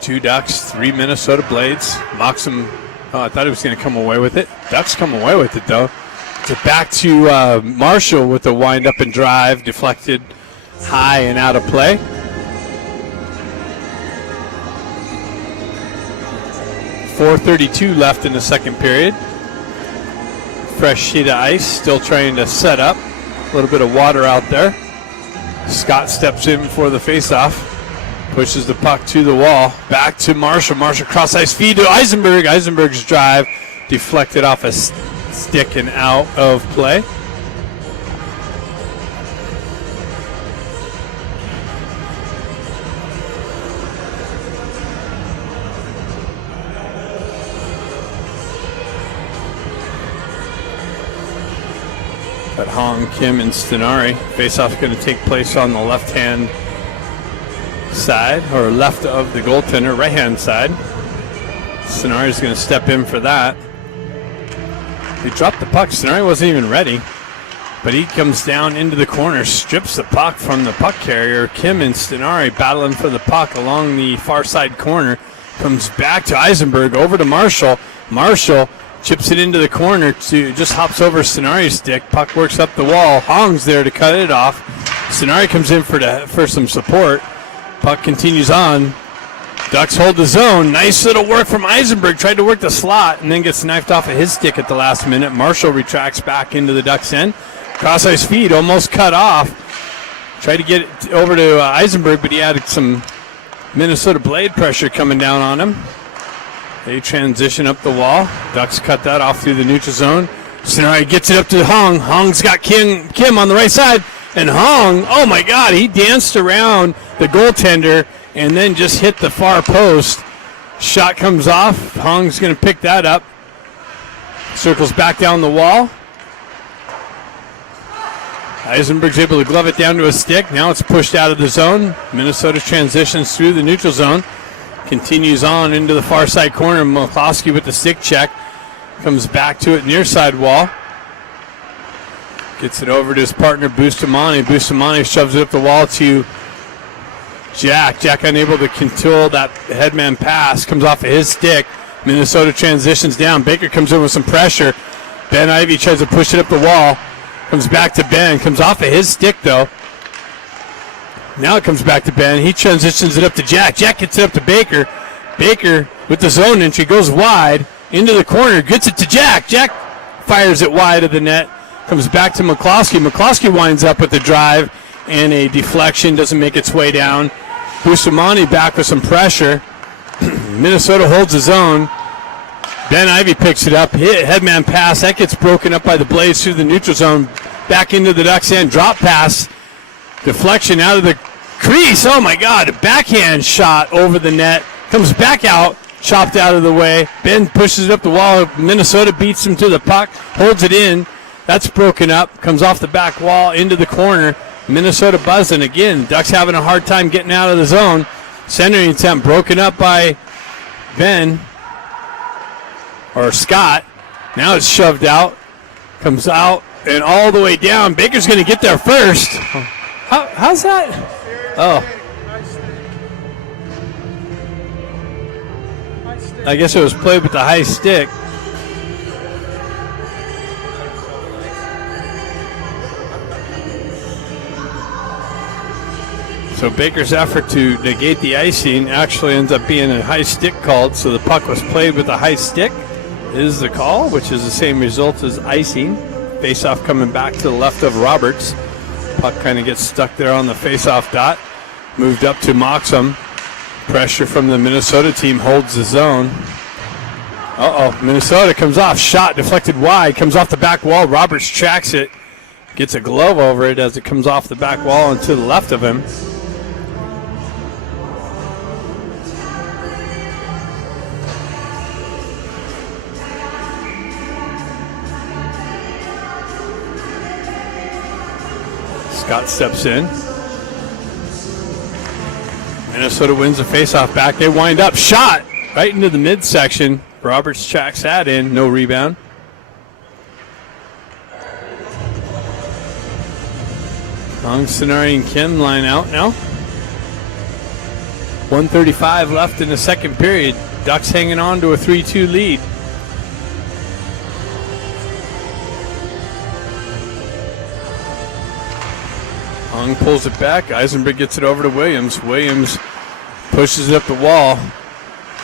2 Ducks, 3 Minnesota Blades. Moxham, I thought he was going to come away with it. Ducks come away with it, though. It's back to Marshall with the wind-up and drive. Deflected high and out of play. .432 left in the second period. Fresh sheet of ice, still trying to set up. A little bit of water out there. Scott steps in for the faceoff. Pushes the puck to the wall. Back to Marshall. Marshall cross ice feed to Eisenberg. Eisenberg's drive deflected off a stick and out of play. But Hong, Kim, and Stenari. Faceoff going to take place on the left-hand side, or left of the goaltender, right-hand side. Stenari is going to step in for that. He dropped the puck. Stenari wasn't even ready, but he comes down into the corner, strips the puck from the puck carrier. Kim and Stenari battling for the puck along the far side corner. Comes back to Eisenberg, over to Marshall. Marshall chips it into the corner, just hops over Stenari's stick. Puck works up the wall. Hong's there to cut it off. Stenari comes in for some support. Puck continues on. Ducks hold the zone. Nice little work from Eisenberg. Tried to work the slot and then gets knifed off of his stick at the last minute. Marshall retracts back into the Ducks' end. Cross ice feed almost cut off. Tried to get it over to Eisenberg, but he had some Minnesota Blade pressure coming down on him. They transition up the wall. Ducks cut that off through the neutral zone. Stenari gets it up to Hong. Hong's got Kim on the right side. And Hong, oh my God, he danced around the goaltender and then just hit the far post. Shot comes off. Hong's going to pick that up. Circles back down the wall. Eisenberg's able to glove it down to a stick. Now it's pushed out of the zone. Minnesota transitions through the neutral zone. Continues on into the far side corner. McCloskey with the stick check. Comes back to it near side wall. Gets it over to his partner, Bustamante. Bustamante shoves it up the wall to Jack. Jack unable to control that headman pass. Comes off of his stick. Minnesota transitions down. Baker comes in with some pressure. Ben Ivy tries to push it up the wall. Comes back to Ben. Comes off of his stick, though. Now it comes back to Ben. He transitions it up to Jack. Jack gets it up to Baker. Baker with the zone entry goes wide into the corner. Gets it to Jack. Jack fires it wide of the net. Comes back to McCloskey. McCloskey winds up with the drive and a deflection. Doesn't make its way down. Bustamante back with some pressure. Minnesota holds the zone. Ben Ivy picks it up. Headman pass. That gets broken up by the Blades through the neutral zone. Back into the Ducks' end. Drop pass. Deflection out of the crease. Oh my God. A backhand shot over the net. Comes back out. chopped out of the way. Ben pushes it up the wall. Minnesota beats him to the puck, holds it in. That's broken up, comes off the back wall into the corner. Minnesota buzzing again. Ducks having a hard time getting out of the zone. Centering attempt broken up by Ben or Scott. Now it's shoved out, comes out and all the way down. Baker's going to get there first. How's that? Oh, I guess it was played with the high stick. So Baker's effort to negate the icing actually ends up being a high stick called. So the puck was played with a high stick is the call, which is the same result as icing. Face-off coming back to the left of Roberts. Puck kind of gets stuck there on the face-off dot. Moved up to Moxham. Pressure from the Minnesota team holds the zone. Minnesota comes off. Shot deflected wide. Comes off the back wall. Roberts tracks it. Gets a glove over it as it comes off the back wall and to the left of him. Scott steps in. Minnesota wins the faceoff back. They wind up. Shot right into the midsection. Roberts tracks that in. No rebound. Sonari and Kim line out now. 1:35 left in the second period. Ducks hanging on to a 3-2 lead. Hong pulls it back. Eisenberg gets it over to Williams. Williams pushes it up the wall.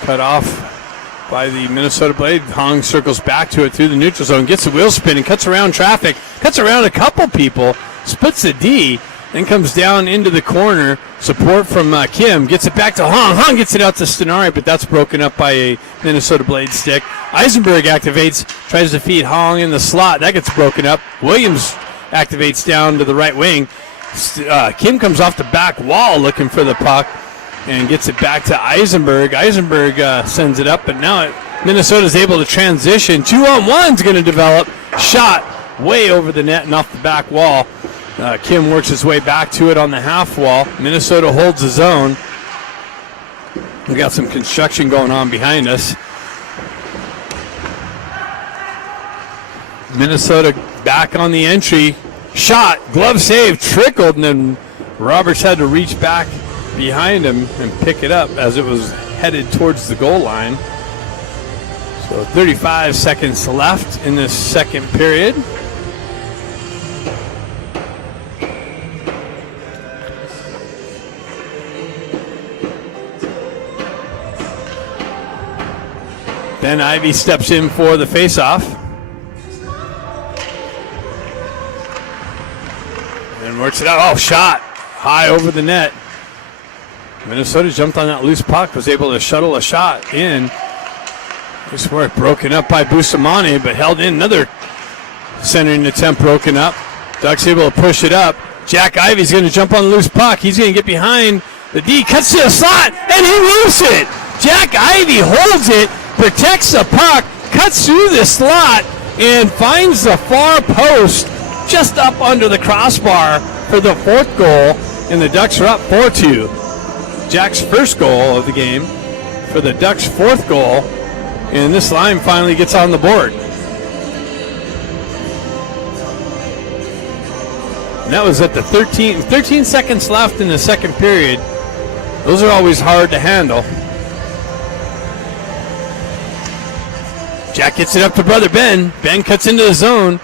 Cut off by the Minnesota Blade. Hong circles back to it through the neutral zone. Gets the wheel spin and cuts around traffic. Cuts around a couple people. Splits the D. Then comes down into the corner. Support from Kim. Gets it back to Hong. Hong gets it out to Stenari, but that's broken up by a Minnesota Blade stick. Eisenberg activates. Tries to feed Hong in the slot. That gets broken up. Williams activates down to the right wing. Kim comes off the back wall looking for the puck and gets it back to Eisenberg. Eisenberg sends it up, but now Minnesota's able to transition. 2-on-1's going to develop. Shot way over the net and off the back wall. Kim works his way back to it on the half wall. Minnesota holds the zone. We've got some construction going on behind us. Minnesota back on the entry. Shot, glove save, trickled, and then Roberts had to reach back behind him and pick it up as it was headed towards the goal line. So 35 seconds left in this second period. Ben Ivy steps in for the faceoff. And works it out. Oh, shot. High over the net. Minnesota jumped on that loose puck, was able to shuttle a shot in. This work broken up by Bustamante, but held in. Another centering attempt broken up. Ducks able to push it up. Jack Ivey's going to jump on the loose puck. He's going to get behind the D, cuts to the slot, and he moves it. Jack Ivey holds it, protects the puck, cuts through the slot, and finds the far post just up under the crossbar for the fourth goal, and the Ducks are up 4-2. Jack's first goal of the game for the Ducks' fourth goal, and this line finally gets on the board. And that was at the 13 seconds left in the second period. Those are always hard to handle. Jack gets it up to brother Ben. Ben cuts into the zone.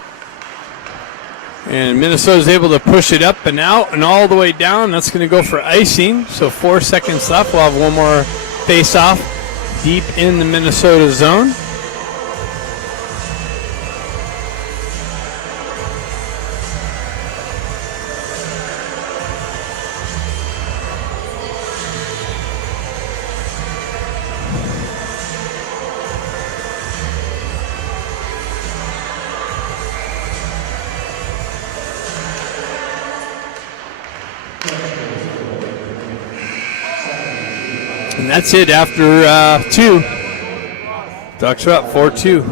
And Minnesota's able to push it up and out and all the way down. That's going to go for icing. So 4 seconds left. We'll have one more face-off deep in the Minnesota zone. And that's it after two. Ducks are up 4-2.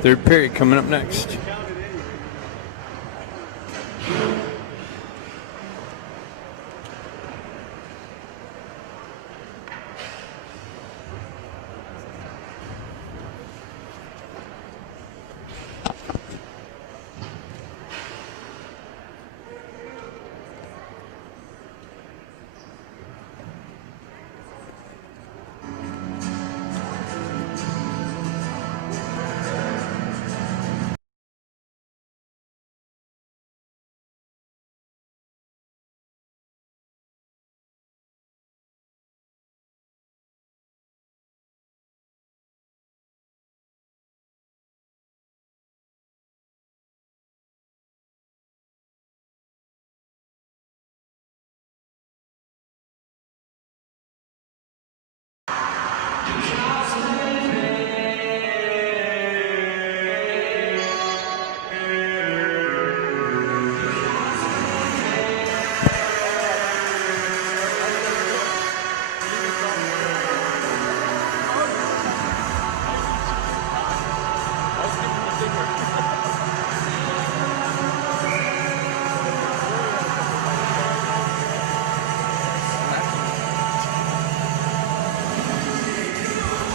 Third period coming up next.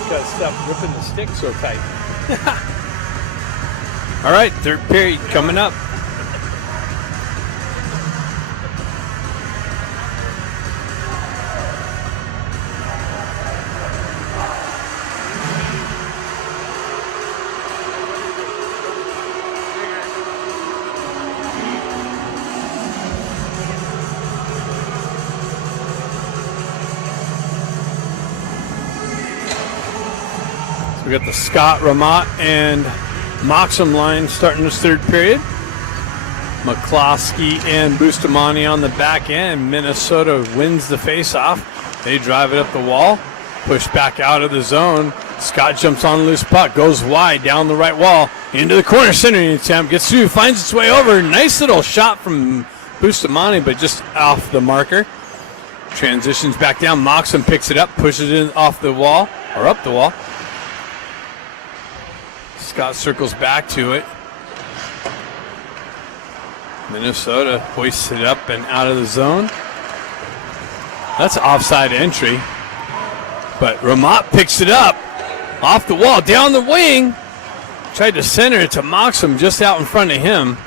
Gotta stop ripping the stick so tight. All right, third period coming up. We got the Scott, Ramat, and Moxham line starting this third period. McCloskey and Bustamante on the back end. Minnesota wins the faceoff. They drive it up the wall, push back out of the zone. Scott jumps on the loose puck, goes wide down the right wall, into the corner, centering attempt, gets through, finds its way over. Nice little shot from Bustamante, but just off the marker. Transitions back down. Moxham picks it up, pushes it off the wall, or up the wall. Scott circles back to it. Minnesota hoists it up and out of the zone. That's offside entry. But Ramat picks it up off the wall, down the wing. Tried to center it to Moxham just out in front of him.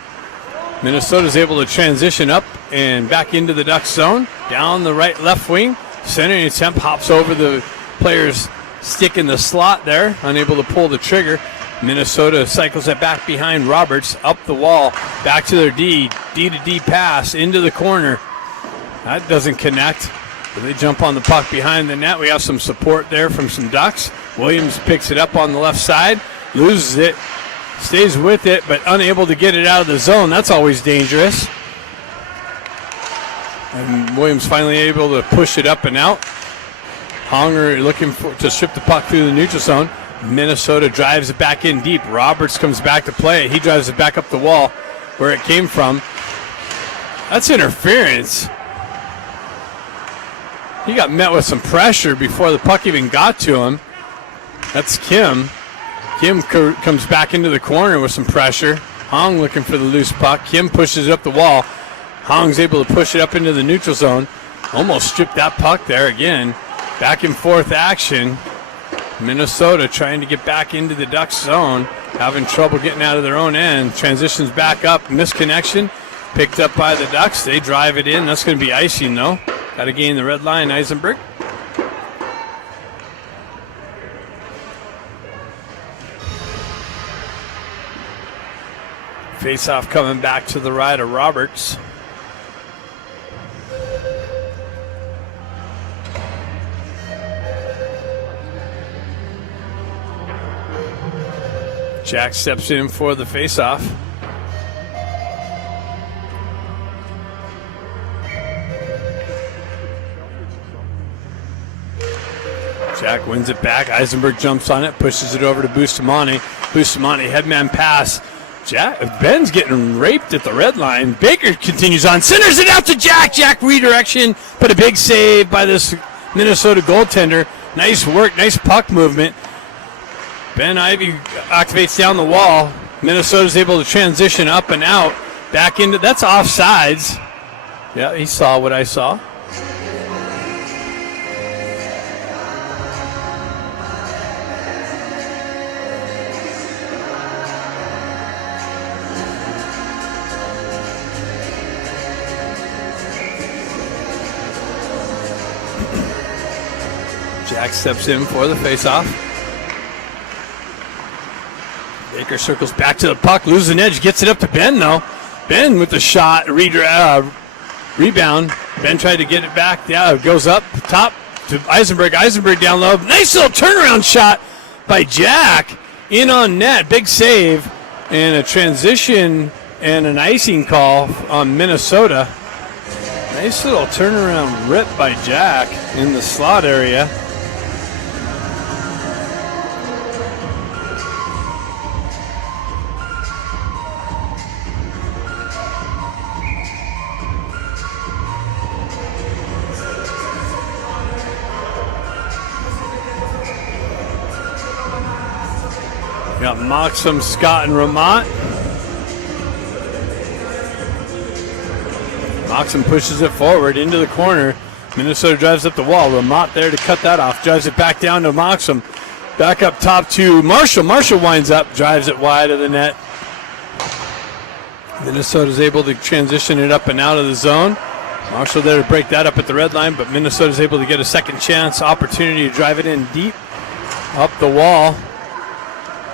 Minnesota's able to transition up and back into the Ducks zone. Down the right left wing. Centering attempt, hops over the player's stick in the slot there. Unable to pull the trigger. Minnesota cycles it back behind Roberts, up the wall, back to their D to D pass, into the corner. That doesn't connect. They jump on the puck behind the net. We have some support there from some Ducks. Williams picks it up on the left side, loses it, stays with it, but unable to get it out of the zone. That's always dangerous. And Williams finally able to push it up and out. Honger looking to strip the puck through the neutral zone. Minnesota drives it back in deep. Roberts comes back to play. He drives it back up the wall where it came from. That's interference. He got met with some pressure before the puck even got to him. That's Kim. Kim comes back into the corner with some pressure. Hong looking for the loose puck. Kim pushes it up the wall. Hong's able to push it up into the neutral zone. Almost stripped that puck there again. Back and forth action. Minnesota trying to get back into the Ducks zone, having trouble getting out of their own end. Transitions back up, misconnection, picked up by the Ducks. They drive it in. That's going to be icing, though. Got to gain the red line, Eisenberg. Face-off coming back to the right of Roberts. Jack steps in for the faceoff. Jack wins it back. Eisenberg jumps on it, pushes it over to Bustamante. Bustamante, headman pass. Ben's getting raped at the red line. Baker continues on, centers it out to Jack. Jack redirection, but a big save by this Minnesota goaltender. Nice work, nice puck movement. Ben Ivy activates down the wall. Minnesota's able to transition up and out. Back into, that's offsides. Yeah, he saw what I saw. Jack steps in for the faceoff. Baker circles back to the puck, loses an edge, gets it up to Ben though. Ben with the shot, rebound. Ben tried to get it back. Yeah, it goes up top to Eisenberg. Eisenberg down low. Nice little turnaround shot by Jack. In on net. Big save. And a transition and an icing call on Minnesota. Nice little turnaround rip by Jack in the slot area. Got Moxham, Scott, and Ramont. Moxham pushes it forward into the corner. Minnesota drives up the wall. Ramont there to cut that off. Drives it back down to Moxham. Back up top to Marshall. Marshall winds up, drives it wide of the net. Minnesota's able to transition it up and out of the zone. Marshall there to break that up at the red line, but Minnesota's able to get a second chance opportunity to drive it in deep up the wall.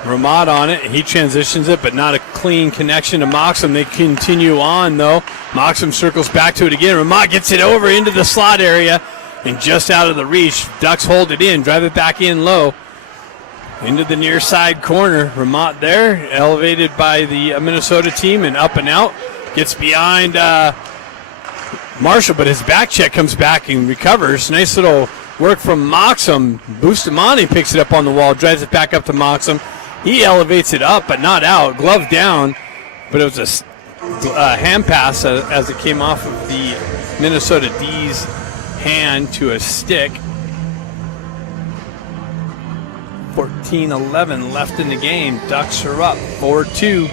Ramad on it. He transitions it, but not a clean connection to Moxham. They continue on, though. Moxham circles back to it again. Ramad gets it over into the slot area and just out of the reach. Ducks hold it in, drive it back in low into the near side corner. Ramad there, elevated by the Minnesota team and up and out. Gets behind Marshall, but his back check comes back and recovers. Nice little work from Moxham. Bustamante picks it up on the wall, drives it back up to Moxham. He elevates it up, but not out. Glove down, but it was a hand pass as it came off of the Minnesota D's hand to a stick. 14-11 left in the game. Ducks are up 4-2.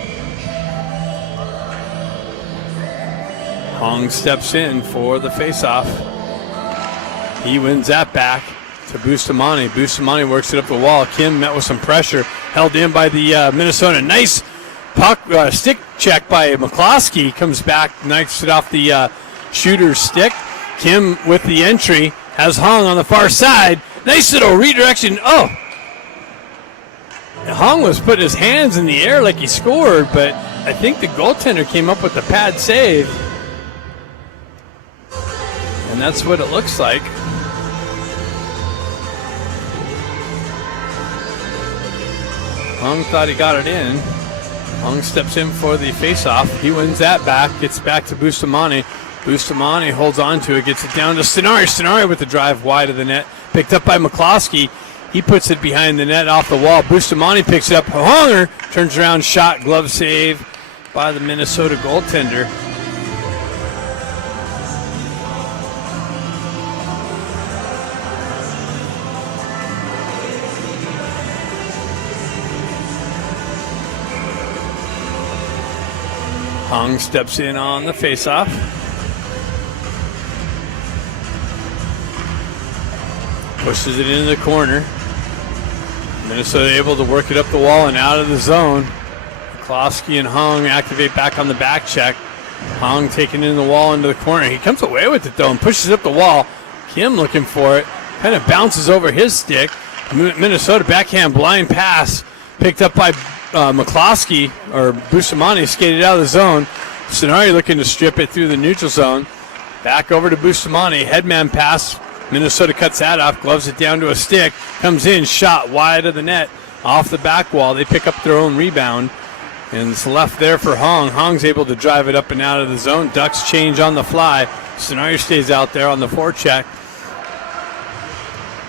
Hong steps in for the faceoff. He wins that back to Bustamante. Bustamante works it up the wall. Kim met with some pressure. Held in by the Minnesota. Nice puck stick check by McCloskey. Comes back, knifes it off the shooter's stick. Kim with the entry. Has Hong on the far side. Nice little redirection. Oh! Hong was putting his hands in the air like he scored, but I think the goaltender came up with the pad save. And that's what it looks like. Hung thought he got it in. Hung steps in for the faceoff. He wins that back. Gets back to Bustamante. Bustamante holds on to it. Gets it down to Stenari. Stenari with the drive wide of the net. Picked up by McCloskey. He puts it behind the net off the wall. Bustamante picks it up. Honger turns around. Shot. Glove save by the Minnesota goaltender. Hong steps in on the faceoff. Pushes it into the corner. Minnesota able to work it up the wall and out of the zone. Klosky and Hong activate back on the back check. Hong taking in the wall into the corner. He comes away with it though and pushes up the wall. Kim looking for it. Kind of bounces over his stick. Minnesota backhand blind pass picked up by McCloskey, or Bustamante skated out of the zone. Stenari looking to strip it through the neutral zone. Back over to Bustamante. Headman pass. Minnesota cuts that off. Gloves it down to a stick. Comes in. Shot wide of the net. Off the back wall. They pick up their own rebound. And it's left there for Hong. Hong's able to drive it up and out of the zone. Ducks change on the fly. Stenari stays out there on the forecheck.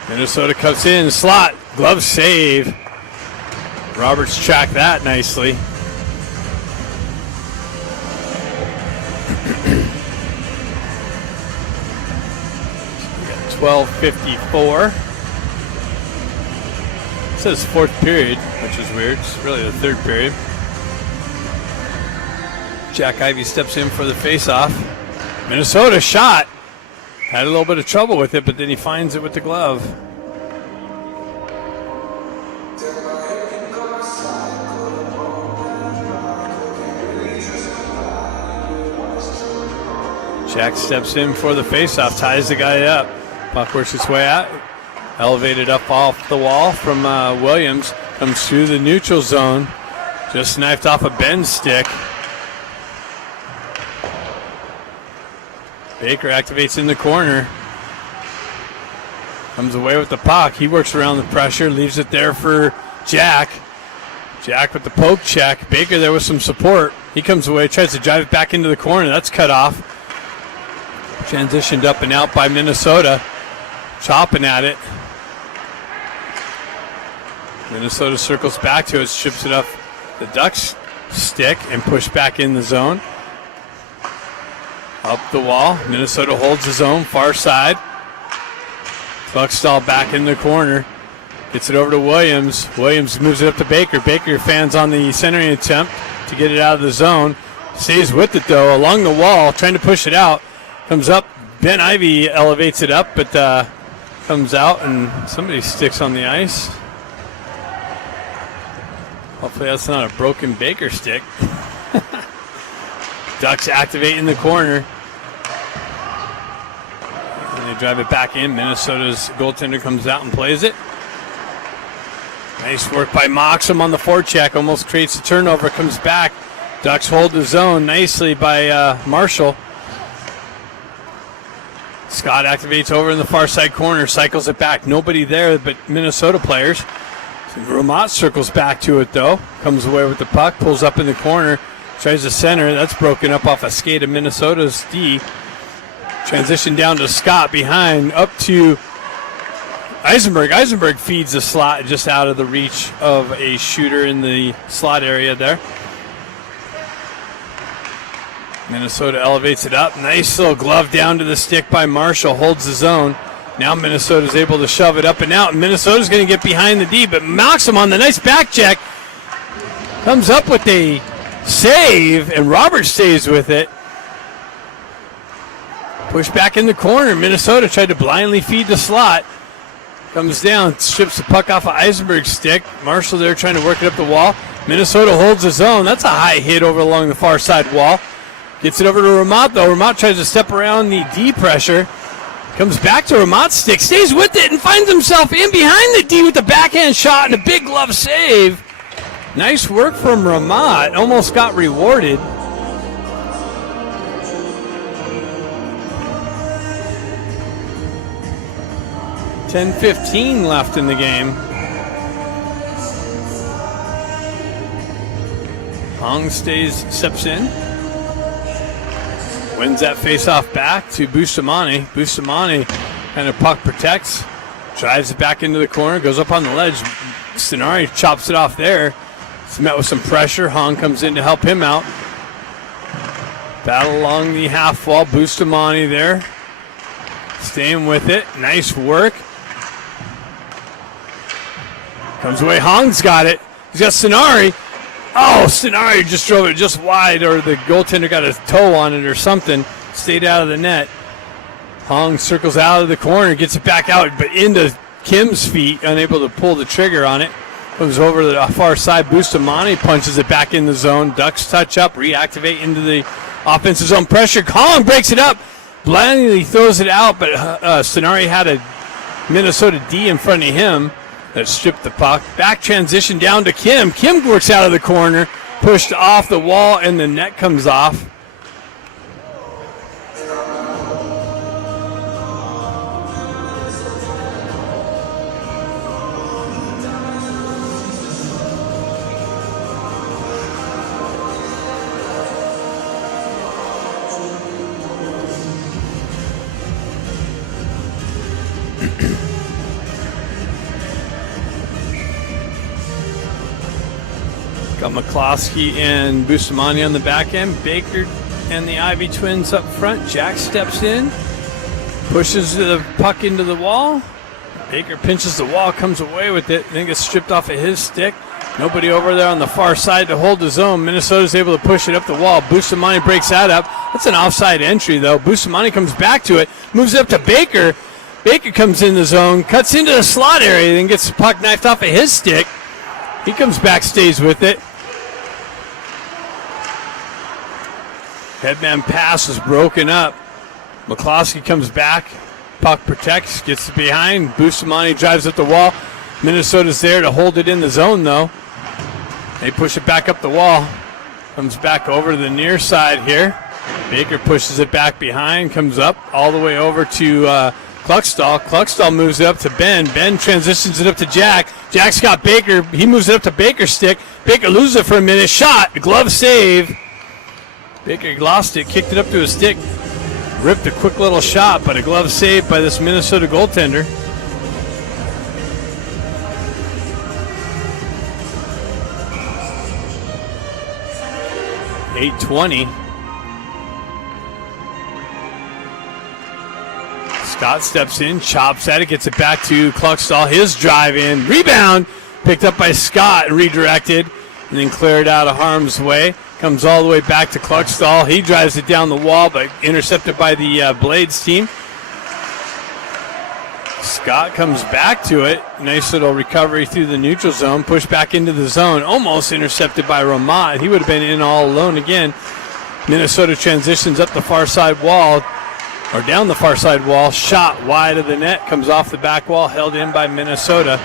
Minnesota cuts in. Slot. Glove save. Roberts tracked that nicely. We got 12:54. says fourth period, which is weird. It's really the third period. Jack Ivey steps in for the face-off. Minnesota shot. Had a little bit of trouble with it, but then he finds it with the glove. Jack steps in for the face-off, ties the guy up. Puck works its way out. Elevated up off the wall from Williams. Comes through the neutral zone. Just knifed off a Ben's stick. Baker activates in the corner. Comes away with the puck. He works around the pressure, leaves it there for Jack. Jack with the poke check. Baker there with some support. He comes away, tries to drive it back into the corner. That's cut off. Transitioned up and out by Minnesota. Chopping at it. Minnesota circles back to it, strips it off the Ducks' stick and push back in the zone. Up the wall. Minnesota holds the zone, far side. Buckstall back in the corner. Gets it over to Williams. Williams moves it up to Baker. Baker fans on the centering attempt to get it out of the zone. Stays with it though, along the wall, trying to push it out. Comes up. Ben Ivey elevates it up, but comes out and somebody sticks on the ice. Hopefully that's not a broken Baker stick. Ducks activate in the corner. And they drive it back in. Minnesota's goaltender comes out and plays it. Nice work by Moxham on the forecheck. Almost creates a turnover. Comes back. Ducks hold the zone nicely by Marshall. Scott activates over in the far side corner. Cycles it back. Nobody there but Minnesota players. Ramat circles back to it though. Comes away with the puck. Pulls up in the corner. Tries to center. That's broken up off a skate of Minnesota's D. Transition down to Scott behind. Up to Eisenberg. Eisenberg feeds the slot just out of the reach of a shooter in the slot area there. Minnesota elevates it up. Nice little glove down to the stick by Marshall. Holds the zone. Now Minnesota's able to shove it up and out. Minnesota's going to get behind the D, but Moxham on the nice back check comes up with a save, and Roberts stays with it. Push back in the corner. Minnesota tried to blindly feed the slot. Comes down, strips the puck off of Eisenberg's stick. Marshall there trying to work it up the wall. Minnesota holds the zone. That's a high hit over along the far side wall. Gets it over to Ramat, though. Ramat tries to step around the D pressure. Comes back to Ramat's stick, stays with it, and finds himself in behind the D with the backhand shot and a big glove save. Nice work from Ramat. Almost got rewarded. $10:15 left in the game. Hong steps in. Wins that face-off back to Bustamante. Bustamante kind of puck protects. Drives it back into the corner. Goes up on the ledge. Stenari chops it off there. It's met with some pressure. Hong comes in to help him out. Battle along the half wall. Bustamante there. Staying with it. Nice work. Comes away. Hong's got it. He's got Stenari. Oh, Stenari just drove it just wide, or the goaltender got a toe on it or something. Stayed out of the net. Hong circles out of the corner, gets it back out, but into Kim's feet, unable to pull the trigger on it. Comes over to the far side. Bustamante punches it back in the zone. Ducks touch up, reactivate into the offensive zone pressure. Hong breaks it up. Blindly throws it out, but Stenari had a Minnesota D in front of him that stripped the puck. Back transition down to Kim. Kim works out of the corner, pushed off the wall, and the net comes off. Got McCloskey and Bustamante on the back end. Baker and the Ivy twins up front. Jack steps in, pushes the puck into the wall. Baker pinches the wall, comes away with it, then gets stripped off of his stick. Nobody over there on the far side to hold the zone. Minnesota's able to push it up the wall. Bustamante breaks that up. That's an offside entry, though. Bustamante comes back to it, moves it up to Baker. Baker comes in the zone, cuts into the slot area, then gets the puck knifed off of his stick. He comes back, stays with it. Headman pass is broken up. McCloskey comes back. Puck protects, gets it behind. Bustamante drives up the wall. Minnesota's there to hold it in the zone, though. They push it back up the wall. Comes back over to the near side here. Baker pushes it back behind, comes up all the way over to Kluckstall. Kluckstall moves it up to Ben. Ben transitions it up to Jack. Jack's got Baker. He moves it up to Baker's stick. Baker loses it for a minute. Shot. Glove save. Baker lost it, kicked it up to his stick. Ripped a quick little shot, but a glove save by this Minnesota goaltender. .820. Scott steps in, chops at it, gets it back to Kluckstall. His drive in, rebound, picked up by Scott, redirected, and then cleared out of harm's way. Comes all the way back to Kluckstall. He drives it down the wall, but intercepted by the Blades team. Scott comes back to it. Nice little recovery through the neutral zone. Push back into the zone. Almost intercepted by Ramat. He would have been in all alone again. Minnesota transitions up the far side wall, or down the far side wall. Shot wide of the net. Comes off the back wall. Held in by Minnesota.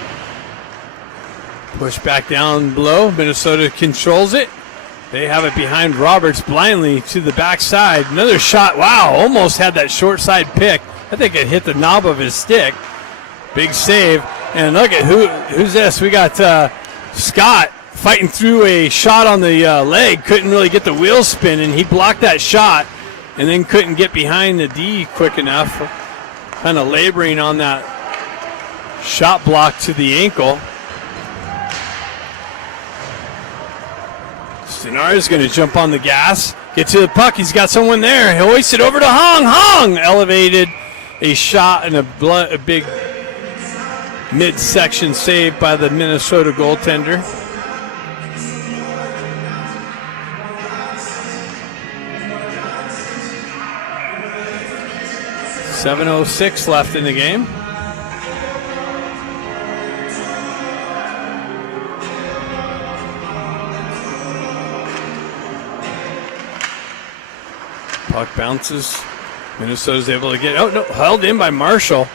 Push back down below. Minnesota controls it. They have it behind Roberts blindly to the backside. Another shot. Wow, almost had that short side pick. I think it hit the knob of his stick. Big save. And look at who's this. We got Scott fighting through a shot on the leg. Couldn't really get the wheel spinning. He blocked that shot and then couldn't get behind the D quick enough. Kind of laboring on that shot block to the ankle. Stenari's going to jump on the gas, get to the puck. He's got someone there. He'll hoist it over to Hong. Hong elevated a shot and a big midsection save by the Minnesota goaltender. .706 left in the game. Puck bounces. Minnesota's able to get, held in by Marshall.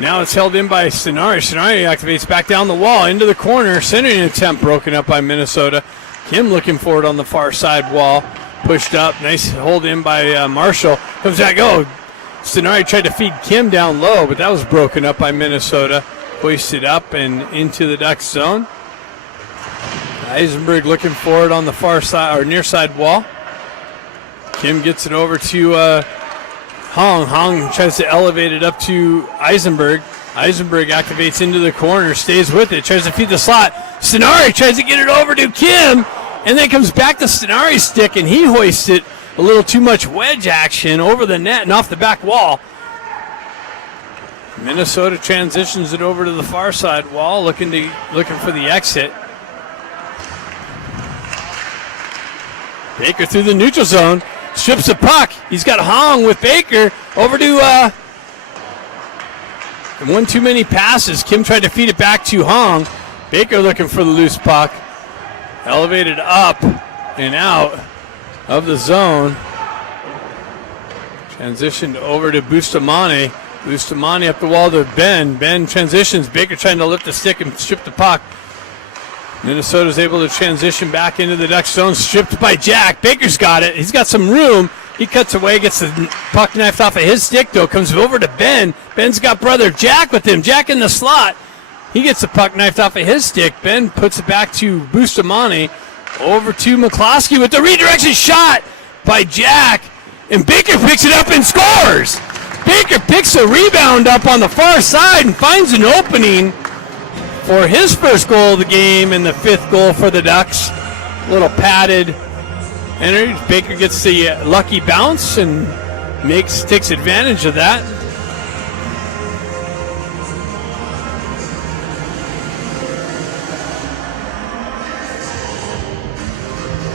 Now it's held in by Stenari. Stenari activates back down the wall into the corner. Centering attempt broken up by Minnesota. Kim looking for it on the far side wall. Pushed up. Nice hold in by Marshall. Comes back. Stenari tried to feed Kim down low, but that was broken up by Minnesota. Hoisted up and into the Ducks zone. Eisenberg looking for it on the far side or near side wall. Kim gets it over to Hong. Hong tries to elevate it up to Eisenberg. Eisenberg activates into the corner, stays with it, tries to feed the slot. Stenari tries to get it over to Kim, and then comes back to Stenari's stick, and he hoists it a little too much wedge action over the net and off the back wall. Minnesota transitions it over to the far side wall, looking for the exit. Baker through the neutral zone. Strips the puck. He's got Hong with Baker over to one too many passes. Kim tried to feed it back to Hong. Baker looking for the loose puck. Elevated up and out of the zone. Transitioned over to Bustamante. Bustamante up the wall to Ben. Ben transitions. Baker trying to lift the stick and strip the puck. Minnesota's able to transition back into the Ducks zone, stripped by Jack. Baker's got it. He's got some room. He cuts away, gets the puck knifed off of his stick, though. Comes over to Ben. Ben's got brother Jack with him. Jack in the slot. He gets the puck knifed off of his stick. Ben puts it back to Bustamante. Over to McCloskey with the redirection shot by Jack. And Baker picks it up and scores. Baker picks a rebound up on the far side and finds an opening for his first goal of the game and the fifth goal for the Ducks. A little padded entry. Baker gets the lucky bounce and takes advantage of that.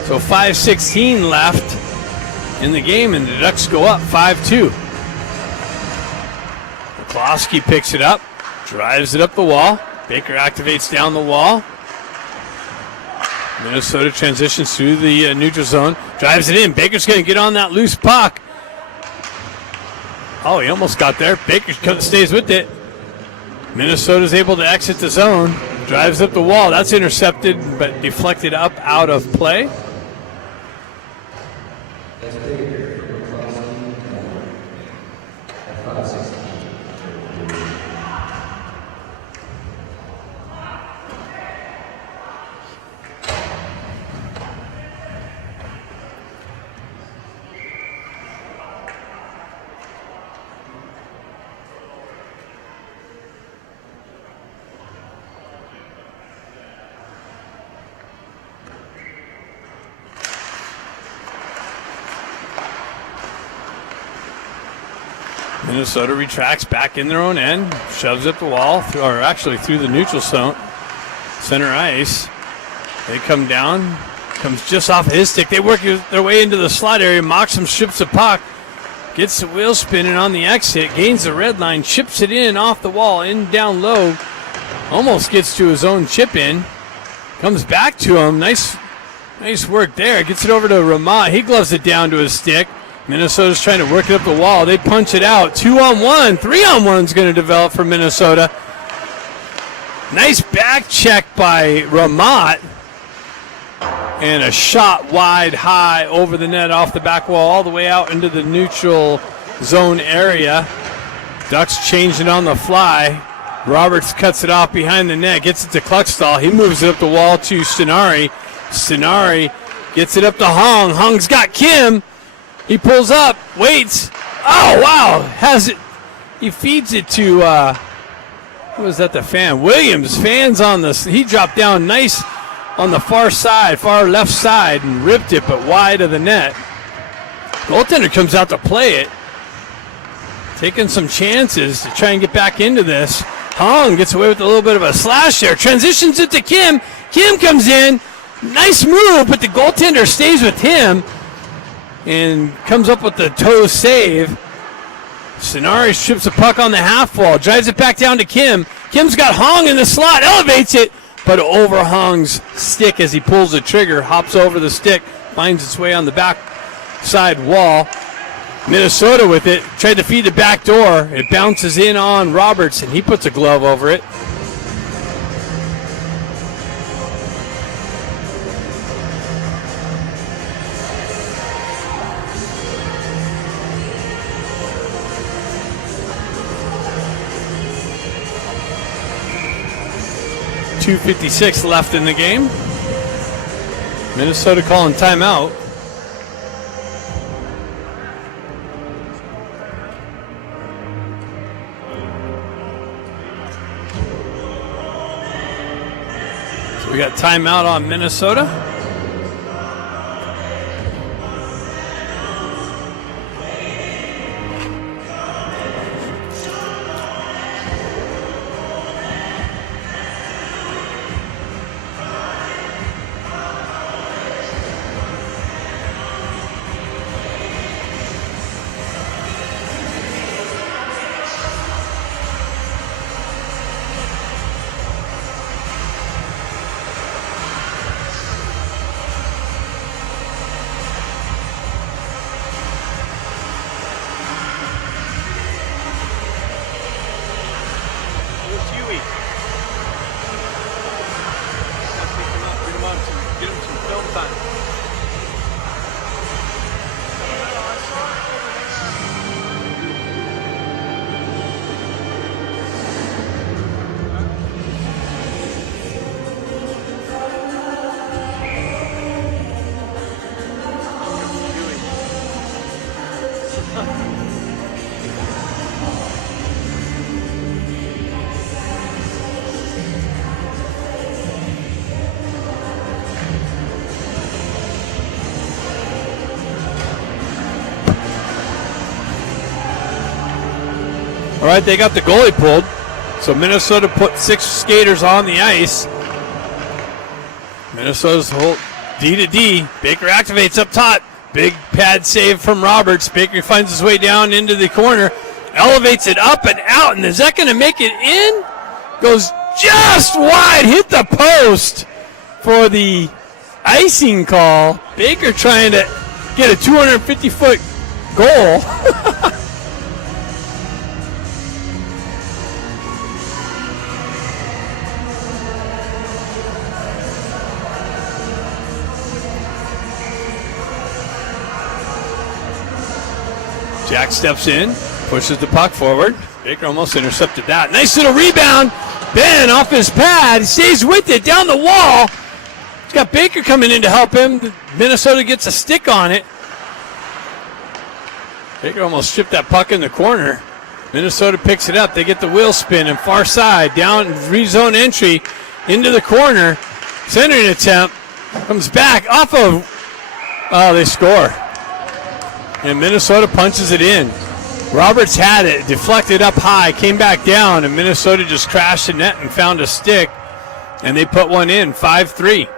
So 5:16 left in the game, and the Ducks go up 5-2. McCloskey picks it up, drives it up the wall. Baker activates down the wall. Minnesota transitions through the neutral zone, drives it in. Baker's going to get on that loose puck. Oh, he almost got there. Baker stays with it. Minnesota's able to exit the zone, drives up the wall. That's intercepted, but deflected up out of play. Minnesota retracts back in their own end, shoves up the wall, or actually through the neutral zone, center ice. They come down, comes just off of his stick. They work their way into the slot area. Moxham strips the puck, gets the wheel spinning on the exit, gains the red line, chips it in off the wall, in down low, almost gets to his own chip in, comes back to him. Nice work there. Gets it over to Ramat. He gloves it down to his stick. Minnesota's trying to work it up the wall. They punch it out. 2-on-1. 3-on-1's going to develop for Minnesota. Nice back check by Ramat. And a shot wide high over the net off the back wall all the way out into the neutral zone area. Ducks change it on the fly. Roberts cuts it off behind the net. Gets it to Kluckstall. He moves it up the wall to Stenari. Stenari gets it up to Hong. Hong's got Kim. He pulls up, waits. Oh, wow. Has it. He feeds it to, who was that, the fan? Williams. Fans on this. He dropped down nice on the far left side, and ripped it, but wide of the net. Goaltender comes out to play it. Taking some chances to try and get back into this. Hong gets away with a little bit of a slash there. Transitions it to Kim. Kim comes in. Nice move, but the goaltender stays with him and comes up with the toe save. Stenari strips the puck on the half wall, drives it back down to Kim. Kim's got Hong in the slot, elevates it, but over Hong's stick as he pulls the trigger, hops over the stick, finds its way on the back side wall. Minnesota with it, tried to feed the back door. It bounces in on Roberts, and he puts a glove over it. .256 left in the game. Minnesota calling timeout. So we got timeout on Minnesota. All right, they got the goalie pulled. So Minnesota put 6 skaters on the ice. Minnesota's D to D. Baker activates up top. Big pad save from Roberts. Baker finds his way down into the corner. Elevates it up and out. And is that going to make it in? Goes just wide. Hit the post for the icing call. Baker trying to get a 250-foot goal. Jack steps in, pushes the puck forward. Baker almost intercepted that. Nice little rebound. Ben off his pad, stays with it down the wall. He's got Baker coming in to help him. Minnesota gets a stick on it. Baker almost stripped that puck in the corner. Minnesota picks it up. They get the wheel spin and far side down rezone entry into the corner. Centering attempt comes back off of. Oh, they score. And Minnesota punches it in. Roberts had it, deflected up high, came back down, and Minnesota just crashed the net and found a stick, and they put one in, 5-3.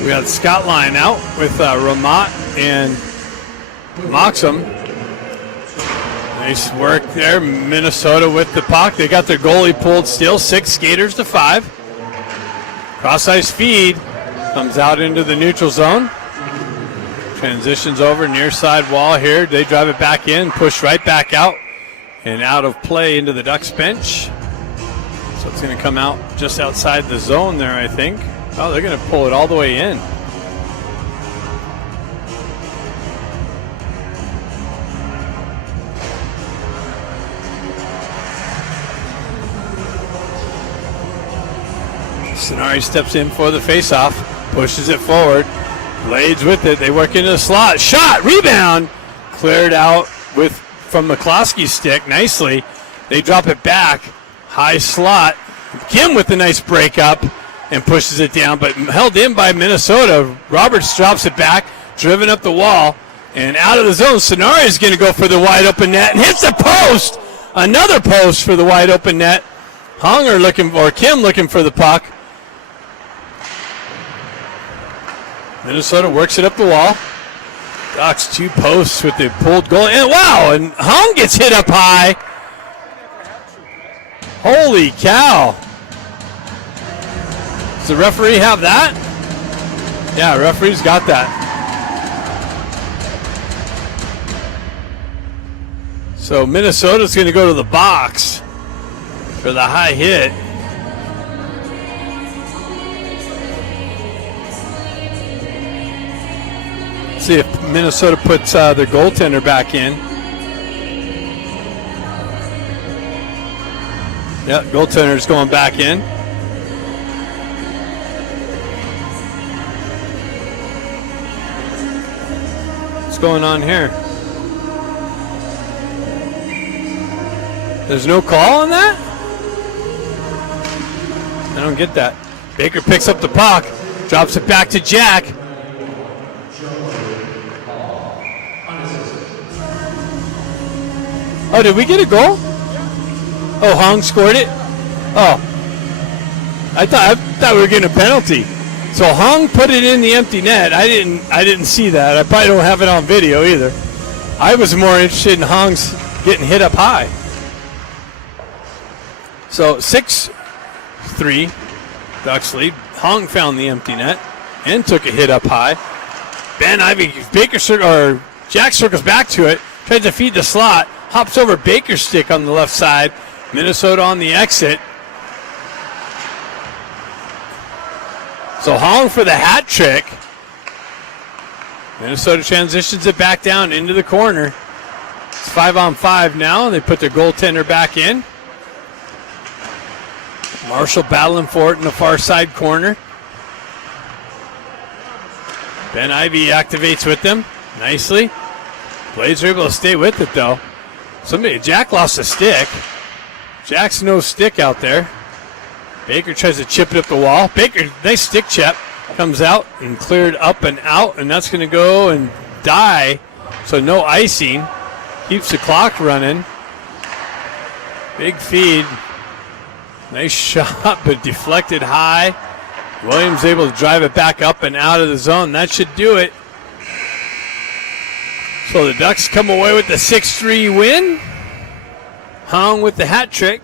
We got Scott line out with Ramat and Moxham. Nice work there. Minnesota with the puck. They got their goalie pulled still. 6 skaters to 5. Cross ice feed. Comes out into the neutral zone. Transitions over near side wall here. They drive it back in. Push right back out. And out of play into the Ducks bench. So it's going to come out just outside the zone there, I think. Oh, they're going to pull it all the way in. Sonari steps in for the faceoff, pushes it forward. Blades with it. They work into the slot. Shot, rebound, cleared out from McCloskey's stick nicely. They drop it back, high slot. Kim with a nice break up and pushes it down, but held in by Minnesota. Roberts drops it back, driven up the wall, and out of the zone. Sonari is going to go for the wide open net and hits the post. Another post for the wide open net. Kim looking for the puck. Minnesota works it up the wall. Ducks 2 posts with the pulled goal. And wow, and Hung gets hit up high. Holy cow. Does the referee have that? Yeah, referee's got that. So Minnesota's going to go to the box for the high hit. See if Minnesota puts their goaltender back in. Yep, goaltender's going back in. What's going on here? There's no call on that? I don't get that. Baker picks up the puck, drops it back to Jack. Oh, did we get a goal? Oh, Hong scored it? Oh. I thought we were getting a penalty. So Hong put it in the empty net. I didn't see that. I probably don't have it on video either. I was more interested in Hong's getting hit up high. So 6-3 Ducks lead. Hong found the empty net and took a hit up high. Jack circles back to it, tries to feed the slot. Hops over Baker's stick on the left side. Minnesota on the exit. So Hong for the hat trick. Minnesota transitions it back down into the corner. It's 5-on-5 now. They put their goaltender back in. Marshall battling for it in the far side corner. Ben Ivy activates with them nicely. Blades are able to stay with it though. Jack lost a stick. Jack's no stick out there. Baker tries to chip it up the wall. Baker, nice stick chip. Comes out and cleared up and out, and that's going to go and die. So no icing. Keeps the clock running. Big feed. Nice shot, but deflected high. Williams able to drive it back up and out of the zone. That should do it. So the Ducks come away with the 6-3 win. Hung with the hat trick.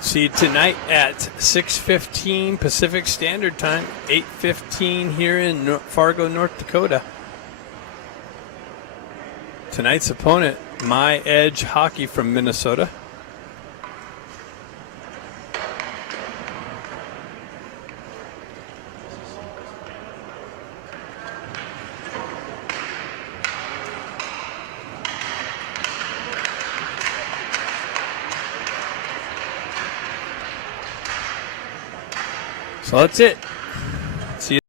See you tonight at 6:15 Pacific Standard Time, 8:15 here in Fargo, North Dakota. Tonight's opponent, My Edge Hockey from Minnesota. So that's it.